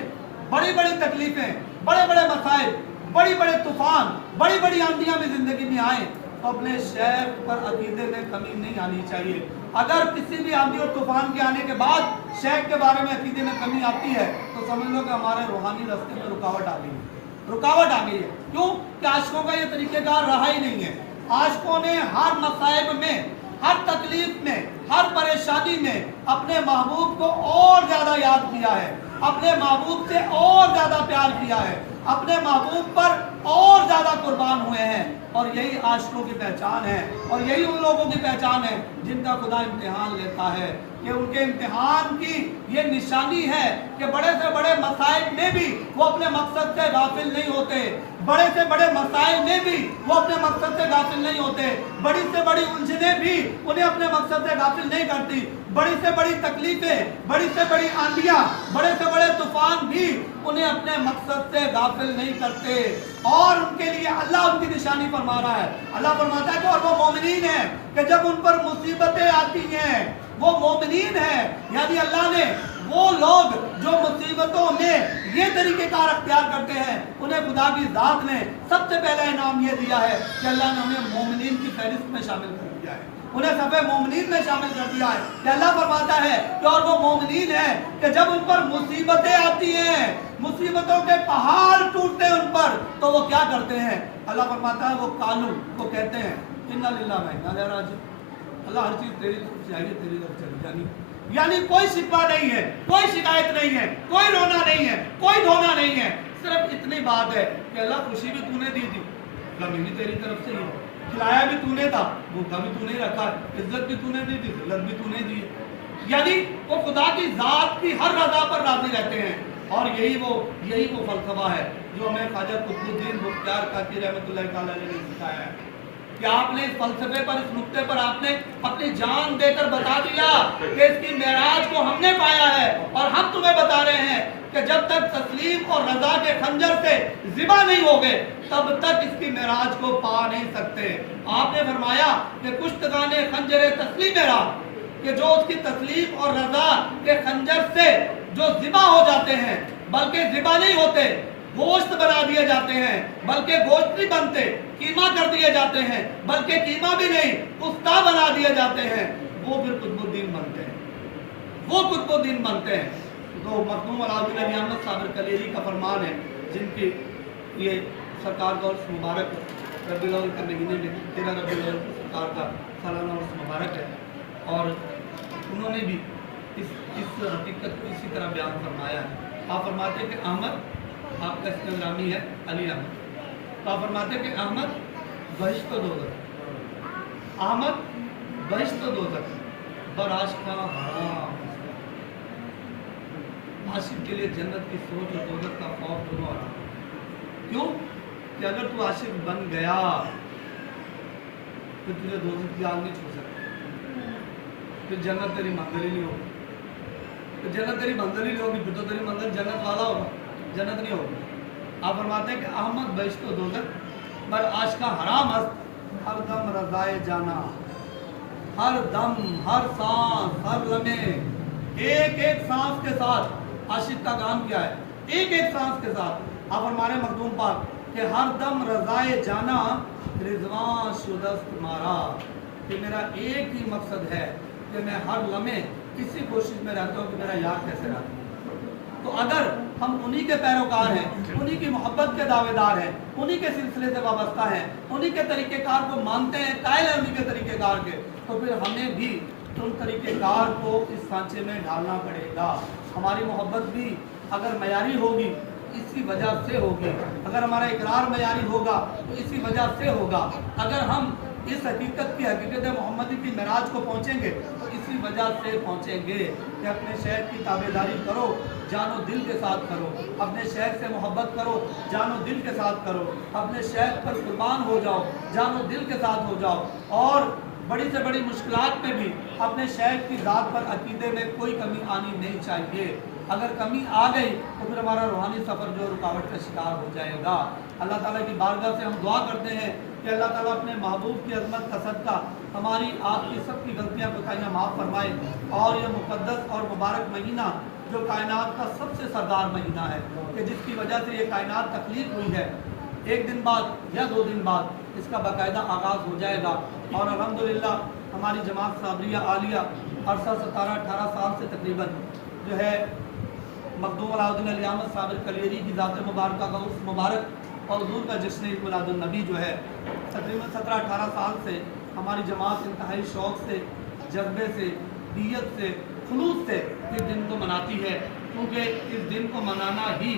बड़ी बड़ी तकलीफ़ें, बड़े बड़े मसाइल, बड़ी बड़े तूफान, बड़ी बड़ी आंधियाँ भी ज़िंदगी में आए तो अपने शेख पर अकीदे में कमी नहीं आनी चाहिए। अगर किसी भी आंधी और तूफान के आने के बाद शेख के बारे में अकीदे में कमी आती है तो समझ लो कि हमारे रूहानी रास्ते में रुकावट आ गई है, रुकावट आ गई है। क्यों कि आशिकों का ये तरीक़ेकार रहा ही नहीं है। आशिकों ने हर मसाइब में, हर तकलीफ में, हर परेशानी में अपने महबूब को और ज़्यादा याद किया है, अपने महबूब से और ज़्यादा प्यार किया है, अपने महबूब पर और ज़्यादा कुर्बान हुए हैं। और यही आशिकों की पहचान है, और यही उन लोगों की पहचान है जिनका खुदा इम्तिहान लेता है। कि उनके इम्तिहान की ये निशानी है कि बड़े से बड़े मसाइल में भी वो अपने मकसद से गाफिल नहीं होते, बड़े से बड़े मसाइल में भी वो अपने मकसद से गाफिल नहीं होते, बड़ी से बड़ी उलझनें भी उन्हें अपने मकसद से गाफिल नहीं करती, बड़ी से बड़ी तकलीफें, बड़ी से बड़ी आंधियां, बड़े से बड़े तूफान भी उन्हें अपने मकसद से गाफिल नहीं करते। और उनके लिए अल्लाह उनकी निशानी फरमा रहा है। अल्लाह फरमाता है कि और वो मोमिनीन है कि जब उन पर मुसीबतें आती हैं वो मोमिनीन है। यानी अल्लाह ने वो लोग जो मुसीबतों में ये तरीक़ेकार अख्तियार करते हैं उन्हें खुदा की ज़ात ने सबसे पहला इनाम ये दिया है कि अल्लाह ने उन्हें मोमिनीन की फहरिस्त में शामिल कर दिया है, उन्हें सफ़े मोमिनीन में शामिल कर दिया है। कि अल्लाह फरमाता है कि और वो मोमिनीन है कि जब उन पर मुसीबतें आती हैं, मुसीबतों के पहाड़ टूटते हैं उन पर, तो वो क्या करते हैं? अल्लाह फरमाता है वो कालू, वो कहते हैं इन्ना लिल्लाहि व इन्ना इलैहि राजिऊन, अल्लाह हर चीज़ तेरी तरफ से आई है, तेरी तरफ चली जानी। यानी कोई शिकवा नहीं है, कोई शिकायत नहीं है, कोई रोना नहीं है, कोई धोना नहीं है। सिर्फ इतनी बात है कि अल्लाह खुशी भी तूने दी थी, कमी भी तेरी तरफ से ही है, खिलाया भी तूने था, भूखा भी तूने रखा, इज्जत भी तूने दी थी, जिल्लत भी तूने दी है। यानी वो खुदा की ज़ात की हर रज़ा पर राज़ी रहते हैं। और यही वो फलसफा है जो हमें ख्वाजा कुतुबुद्दीन मुख्तार काकी रहमतुल्लाह तआला अलैह ने सिखाया है कि आपने इस फलसफे पर, इस नुक्ते पर आपने अपनी जान देकर बता दिया कि इसकी मेराज को हमने पाया है। और हम तुम्हें बता रहे हैं कि जब तक तस्लीम और रजा के खंजर से ज़िबा नहीं होगे तब तक इसकी मेराज को पा नहीं सकते। आपने फरमाया कि कुश्तगाने खंजर तस्लीम मेरा, कि जो उसकी तस्लीम और रजा के खंजर से जो ज़िबा हो जाते हैं, बल्कि ज़िबा नहीं होते, गोश्त बना दिए जाते हैं, बल्कि गोश्त नहीं बनते, कीमा कर दिए जाते हैं, बल्कि कीमा भी नहीं, कुफ्ता बना दिए जाते हैं, वो फिर कुतुबुद्दीन बनते हैं, वो कुतुबुद्दीन बनते हैं। तो मखदूम अलाउद्दीन अली अहमद साबिर कलेरी का फरमान है, जिनकी ये सरकार का उर्स मुबारक रबीउल अव्वल के महीने में 13 रबीउल अव्वल सरकार का सालाना उर्स मुबारक है, और उन्होंने भी इस हकीकत को इसी तरह बयान फरमाया है। आप फरमाते हैं कि अहमद, आपका इसका नामी है अली अहमद, तो आप फरमाते हैं कि अहमद बहिश्त तो दोज़ख, अहमद बहिश्त तो दोज़ख, पर आशिक का हराम। आशिक के लिए जन्नत की सोच और दोज़ख का खौफ दोनों हराम। क्यों? कि अगर तू आशिक बन गया तो तुझे दोज़ख की आग नहीं छू सकती, फिर जन्नत तेरी मंजिल ही नहीं होगी, तो जन्नत तेरी मंजिल ही नहीं होगी, फिर तो तेरी मंजिल जन्नत वाला होगा, जन्नत नहीं होगी। आप फरमाते हैं कि अहमद बहिश्त तो दोज़ख, पर आशिक का हराम हस्त, हर दम रज़ाए जाना, हर दम, हर सांस, हर लम्हे, एक एक सांस के साथ आशिक का काम क्या है, एक एक सांस के साथ। आप हमारे मखदूम पाक कि हर दम रज़ाए जाना रिज़वान शुदस्त मारा, कि मेरा एक ही मकसद है कि मैं हर लम्हे इसी कोशिश में रहता हूँ कि मेरा यार कैसे रहता। तो अगर हम उन्हीं के पैरोकार हैं, उन्हीं की मोहब्बत के दावेदार हैं, उन्हीं के सिलसिले से वाबस्ता हैं, उन्हीं के तरीक़ेकार को मानते हैं, कायल हैं उन्हीं के तरीक़ेकार के, तो फिर हमें भी उन तरीक़ेकार को इस सांचे में ढालना पड़ेगा। हमारी मोहब्बत भी अगर मयारी होगी इसी वजह से होगी, अगर हमारा इकरार मयारी होगा तो इसी वजह से होगा, अगर हम इस हकीकत मोहम्मदी की मेराज को पहुँचेंगे तो इसी वजह से पहुँचेंगे कि अपने शेख की ताबेदारी करो, जानो दिल के साथ करो, अपने शेख से मोहब्बत करो, जानो दिल के साथ करो, अपने शेख पर कुर्बान हो जाओ, जानो दिल के साथ हो जाओ, और बड़ी से बड़ी मुश्किलात में भी अपने शेख की ज़ात पर अकीदे में कोई कमी आनी नहीं चाहिए। अगर कमी आ गई तो फिर हमारा रूहानी सफ़र जो रुकावट का शिकार हो जाएगा। अल्लाह ताला की बारगाह से हम दुआ करते हैं कि अल्लाह ताला अपने महबूब की अज़मत का सदका हमारी आपकी सब की गलतियाँ कोताहियाँ माफ़ फरमाए, और ये मुक़द्दस और मुबारक महीना जो कायनात का सबसे सरदार महीना है, कि जिसकी वजह से ये कायनात तख्लीक हुई है, एक दिन बाद या 2 दिन बाद इसका बाकायदा आगाज़ हो जाएगा। और अल्हम्दुलिल्लाह हमारी जमात साबरिया आलिया अरसा 17-18 साल से तकरीबन जो है मखदूम अलाउद्दीन अली अहमद साबिर कलेरी की ज़ात मुबारक का उर्स मुबारक और हुज़ूर का जश्न ईद मिलादुन नबी जो है तकरीबन 17-18 साल से हमारी जमात इंतहाई शौक़ से, जज्बे से, नीयत से, खुलूस से इस दिन को मनाती है, क्योंकि इस दिन को मनाना ही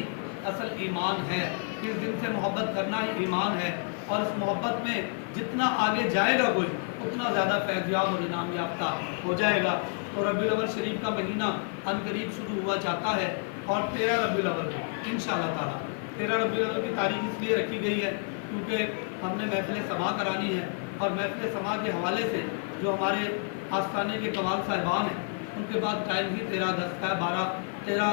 असल ईमान है, इस दिन से मोहब्बत करना ही ईमान है, और इस मोहब्बत में जितना आगे जाएगा कोई उतना ज़्यादा फैज़याब और इनाम याफ्ता हो जाएगा। तो रबीउल अव्वल शरीफ का महीना अनकरीब शुरू हुआ चाहता है, और 13 रबीउल अव्वल को इंशाअल्लाह ताला 13 रबीउल अव्वल की तारीख इसलिए रखी गई है क्योंकि हमने महफिल समा करानी है, और महफिल समा के हवाले से जो हमारे आस्थाने के कवाल साहिबान हैं उनके बाद टाइम ही 13-10 का है, 12-13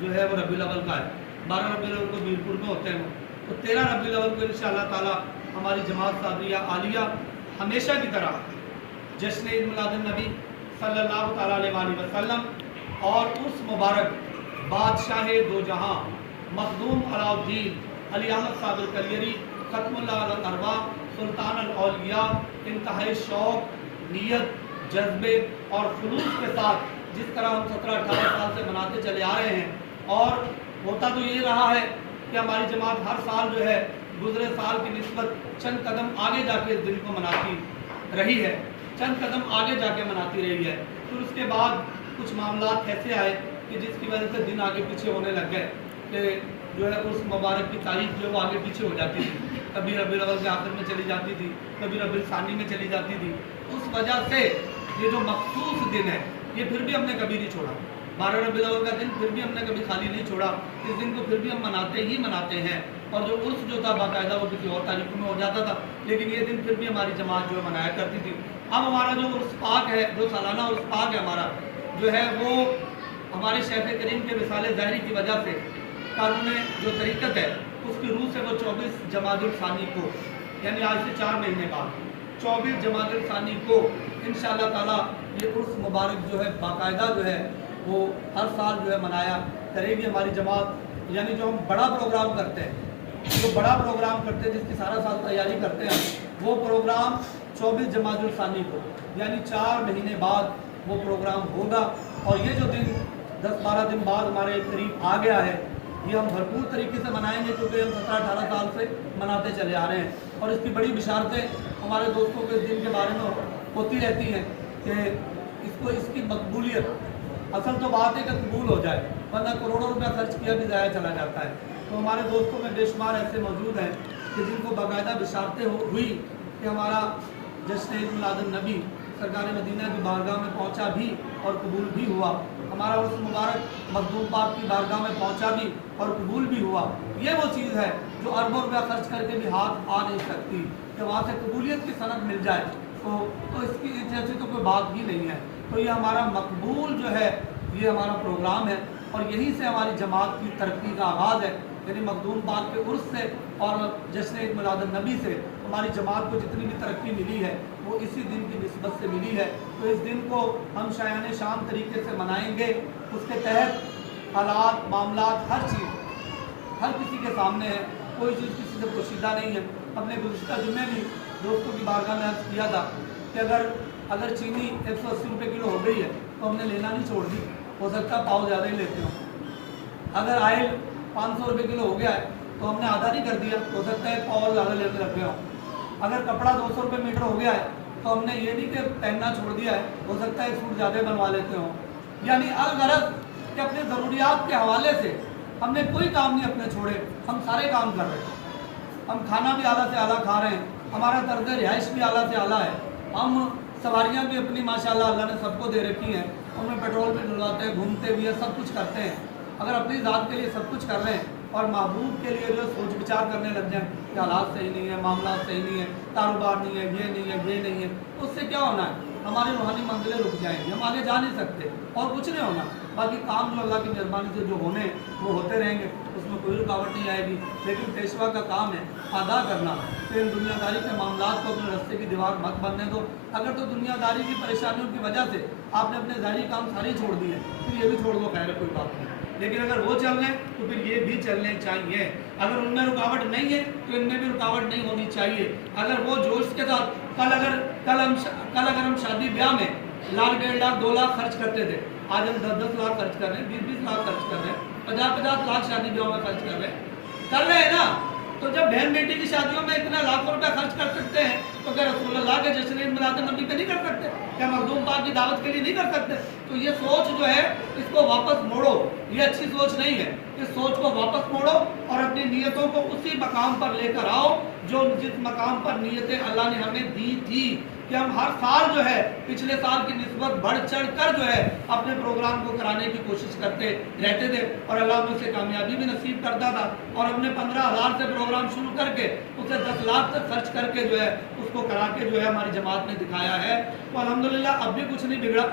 जो है वो रबीउल अव्वल का है, 12 रबीउल अव्वल को मीरपुर में होते हैं, तो 13 रबीउल अव्वल को इंशाअल्लाह ताला हमारी जमात साबरिया आलिया हमेशा की तरह जश्न ईद मिलादुन नबी सल्लल्लाहु तआला अलैहि वसल्लम और उस मुबारक बादशाह दो जहां मखदूम अलाउद्दीन अली अहमद साबिर कलेरी खत्मुल्लाह अल अरवा सुल्तान अल औलिया इंतहाई शौक़, नीयत, जज्बे और खुलूस के साथ जिस तरह हम 17-18 साल से मनाते चले आ रहे हैं, और होता तो ये रहा है कि हमारी जमात हर साल जो है गुज़रे साल की निस्बत चंद कदम आगे जाके इस दिन को मनाती रही है, चंद कदम आगे जाके मनाती रही है। फिर उसके बाद कुछ मामलात ऐसे आए कि जिसकी वजह से दिन आगे पीछे होने लग गए, कि जो है उस मुबारक की तारीख जो वो आगे पीछे हो जाती थी, कभी रबीउल अव्वल के आखिर में चली जाती थी, कभी रबीउल सानी में चली जाती थी। उस वजह से ये जो मखसूस दिन है ये फिर भी हमने कभी नहीं छोड़ा, 12 रबीउल अव्वल का दिन फिर भी हमने कभी खाली नहीं छोड़ा, इस दिन को फिर भी हम मनाते ही मनाते हैं। और जो उर्स जो था बाकायदा वो किसी और तारीखों में हो जाता था, लेकिन ये दिन फिर भी हमारी जमात जो है मनाया करती थी। अब हमारा जो उर्स पाक है, जो सालाना उर्स पाक है हमारा जो है, वो हमारे शेख करीम के विसाले ज़ाहिरी की वजह से कानून जो तरीक़त है उसकी रूह से वो 24 जमादुल सानी को, यानी आज से 4 महीने बाद 24 जमादुल सानी को इंशाअल्लाह ताला ये उर्स मुबारक जो है बाकायदा जो है वो हर साल जो है मनाया करेगी हमारी जमात। यानी जो हम बड़ा प्रोग्राम करते हैं, जो बड़ा प्रोग्राम करते हैं जिसकी सारा साल तैयारी करते हैं, वो प्रोग्राम 24 जमादुल सानी को यानी 4 महीने बाद वो प्रोग्राम होगा। और ये जो दिन 10-12 दिन बाद हमारे करीब आ गया है, ये हम भरपूर तरीके से मनाएंगे क्योंकि हम 17-18 साल से मनाते चले आ रहे हैं। और इसकी बड़ी बिशारतें हमारे दोस्तों के इस दिन के बारे में होती रहती हैं कि इसकी मकबूलियत, असल तो बात है कि कबूल हो जाए, वरना करोड़ों रुपया खर्च किया भी ज़ाया चला जाता है। तो हमारे दोस्तों में बेशुमार ऐसे मौजूद हैं कि जिनको बाकायदा बिशारतें हुई कि हमारा जश्न ईद मिलादुन नबी सरकार मदीना की बारगाह में पहुंचा भी और कबूल भी हुआ, हमारा उस मुबारक मखदूम पाक की बारगाह में पहुंचा भी और कबूल भी हुआ। ये वो चीज़ है जो अरबों रुपया खर्च करके भी हाथ आ नहीं सकती कि वहाँ से कबूलियत की सनद मिल जाए, तो इसकी जैसी तो कोई बात ही नहीं है। तो ये हमारा मकबूल जो है ये हमारा प्रोग्राम है और यहीं से हमारी जमात की तरक्की का आगाज़ है। यानी मखदूम पाक के उर्स से और जश्न ईद मिलादुन नबी से हमारी जमात को जितनी भी तरक्की मिली है वो इसी दिन की निस्बत से मिली है। तो इस दिन को हम शायान शान तरीके से मनाएंगे। उसके तहत हालात मामलात हर चीज़ हर किसी के सामने है, कोई चीज़ किसी से पोशीदा नहीं है। अपने गुज़िश्ता जुम्मे भी दोस्तों की बारगाह में अर्ज़ किया था कि अगर चीनी 180 रुपये किलो हो गई है तो हमने लेना नहीं छोड़ दी, हो सकता है पाव ज़्यादा ही लेते हो। अगर आयल 500 रुपये किलो हो गया है तो हमने आधा नहीं कर दिया, हो सकता है पाव ज़्यादा लेते रख गया हो। अगर कपड़ा 200 रुपये मीटर हो गया है तो हमने ये नहीं कि पहनना छोड़ दिया है, हो सकता है सूट ज़्यादा बनवा लेते हो। यानी अलगरज कि अपने ज़रूरियात के हवाले से हमने कोई काम नहीं अपने छोड़े, हम सारे काम कर रहे हैं। हम खाना भी आला से आला खा रहे हैं, हमारा तर्ज रिहाइश भी आला से आला है, हम सवारियाँ भी अपनी माशाल्लाह अल्लाह ने सबको दे रखी हैं, उनमें पेट्रोल भी डलवाते हैं, घूमते भी हैं, सब कुछ करते हैं। अगर अपनी ज़ात के लिए सब कुछ कर रहे हैं और महबूब के लिए जो सोच विचार करने लग जाएं कि हालात सही नहीं है, मामला सही नहीं है, कारोबार नहीं है, ये नहीं है, ये नहीं है, तो उससे क्या होना है, हमारी रूहानी मंजिलें रुक जाएंगी, हम आगे जा नहीं सकते और कुछ नहीं होना। बाकी काम जो अल्लाह की मेहरबानी से जो होने वो होते रहेंगे, उसमें कोई रुकावट नहीं आएगी। लेकिन पेशवा का काम है अदा करना, फिर दुनियादारी के मामलात को अपने रास्ते की दीवार मत बनने दो। अगर तो दुनियादारी की परेशानियों की वजह से आपने अपने ज़ाहिरी काम सारे छोड़ दिए, फिर ये भी छोड़ दो, खैर कोई बात नहीं। लेकिन अगर वो चल रहे हैं तो फिर ये भी चलने चाहिए। अगर उनमें रुकावट नहीं है तो इनमें भी रुकावट नहीं होनी चाहिए। अगर वो जोश के साथ कल अगर हम शादी ब्याह में लाख 1.5 लाख 2 लाख खर्च करते थे, आज हम 10-10 लाख खर्च कर रहे हैं, 20-20 लाख खर्च कर रहे हैं, 50-50 लाख शादी ब्याह में खर्च कर रहे हैं ना। तो जब बहन बेटी की शादियों में इतना लाखों रुपया खर्च कर सकते हैं तो क्या रसूलुल्लाह के जश्न ईद मिलादुन नबी पे नहीं कर सकते? क्या मखदूम पाक की दावत के लिए नहीं कर सकते? तो ये सोच जो है इसको वापस मोड़ो, ये अच्छी सोच नहीं है। इस सोच को वापस मोड़ो और अपनी नीयतों को उसी मकाम पर लेकर आओ जो जिस मकाम पर नीयतें अल्लाह ने हमें दी थी कि हम हर साल जो है पिछले साल की निस्बत बढ़ चढ़ कर जो है अपने प्रोग्राम को कराने की कोशिश करते रहते थे और अल्लाह मुझसे कामयाबी भी नसीब करता था। और हमने 15,000 से प्रोग्राम शुरू करके उसे 10 लाख तक खर्च करके जो है उसको करा के जो है हमारी जमात ने दिखाया है। तो अल्हम्दुलिल्लाह अब भी कुछ नहीं बिगड़ा।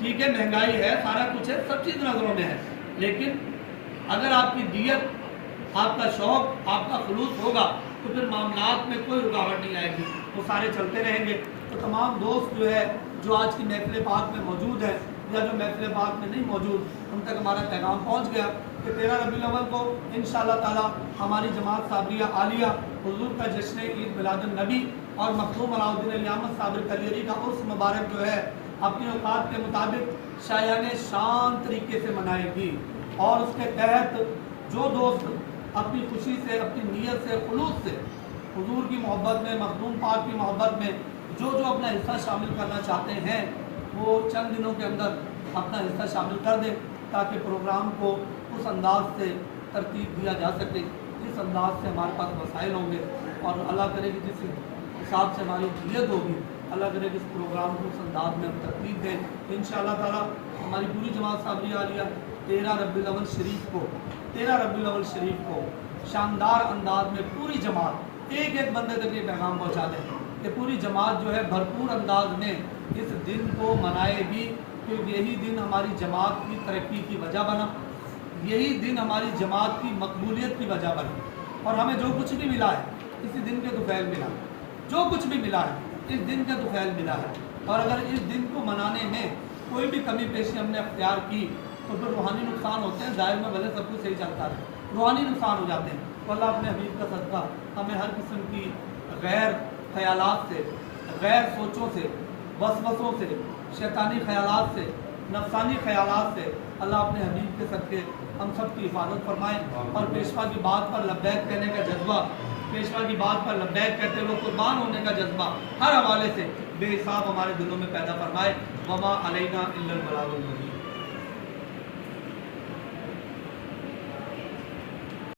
ठीक है, महंगाई है, सारा कुछ है, सब चीज़ नज़रों में है, लेकिन अगर आपकी नीयत, आपका शौक़, आपका खुलूस होगा तो फिर मामलात में कोई रुकावट नहीं आएगी, वो सारे चलते रहेंगे। तो तमाम दोस्त जो है जो आज की महफिल पाक में मौजूद है या जो महफिल पाक में नहीं मौजूद, उन तक हमारा पैगाम पहुँच गया कि 13 रबीउल अव्वल को इंशाअल्लाह ताला हमारी जमात साबरिया आलिया हुजूर का जश्न ईद मिलादुन नबी और मखदूम अलाउद्दीन अहमद साबिर कलियरी का उर्स मुबारक जो है अपनी औकात के मुताबिक शायान शान तरीके से मनाएगी। और उसके तहत जो दोस्त अपनी खुशी से, अपनी नीयत से, खुलूस से हुजूर की मोहब्बत में, मखदूम पाक की मोहब्बत में जो अपना हिस्सा शामिल करना चाहते हैं वो चंद दिनों के अंदर अपना हिस्सा शामिल कर दें ताकि प्रोग्राम को उस अंदाज से तरतीब दिया जा सके जिस अंदाज से हमारे पास वसाइल होंगे। और अल्लाह करे कि जिस हिसाब से हमारी नीयत होगी, अल्लाह करे कि इस प्रोग्राम को उस अंदाज में हम तरतीब दें। इंशाअल्लाह ताला हमारी पूरी जमात साबरिया आलिया 13 रबीउल अव्वल शरीफ को शानदार अंदाज में पूरी जमात एक बंदे तक ये पैगाम पहुँचा दें कि पूरी जमात जो है भरपूर अंदाज में इस दिन को मनाएगी, क्योंकि यही दिन हमारी जमात की तरक्की की वजह बना, यही दिन हमारी जमात की मकबूलियत की वजह बनी। और हमें जो कुछ भी मिला है इसी दिन के तुफैल मिला, जो कुछ भी मिला है इस दिन के तुफैल मिला है। और अगर इस दिन को मनाने में कोई भी कमी पेशी हमने अख्तियार की तो फिर रूहानी नुकसान होते हैं। ज़ाहिर में भले सब कुछ सही चलता है روحانی نقصان ہو جاتے ہیں۔ تو اللہ اپنے حبیب کا صدقہ ہمیں ہر قسم کی غیر خیالات سے، غیر سوچوں سے، وسوسوں سے، شیطانی خیالات سے، نفسانی خیالات سے اللہ اپنے حبیب کے صدقے ہم سب کی حفاظت فرمائے، اور پیشوا کی بات پر لبیک کہنے کا جذبہ، پیشوا کی بات پر لبیک کہتے ہوئے قربان ہونے کا جذبہ ہر حوالے سے بے حساب ہمارے دلوں میں پیدا فرمائے۔ وما علینا الا البلاغ المبین۔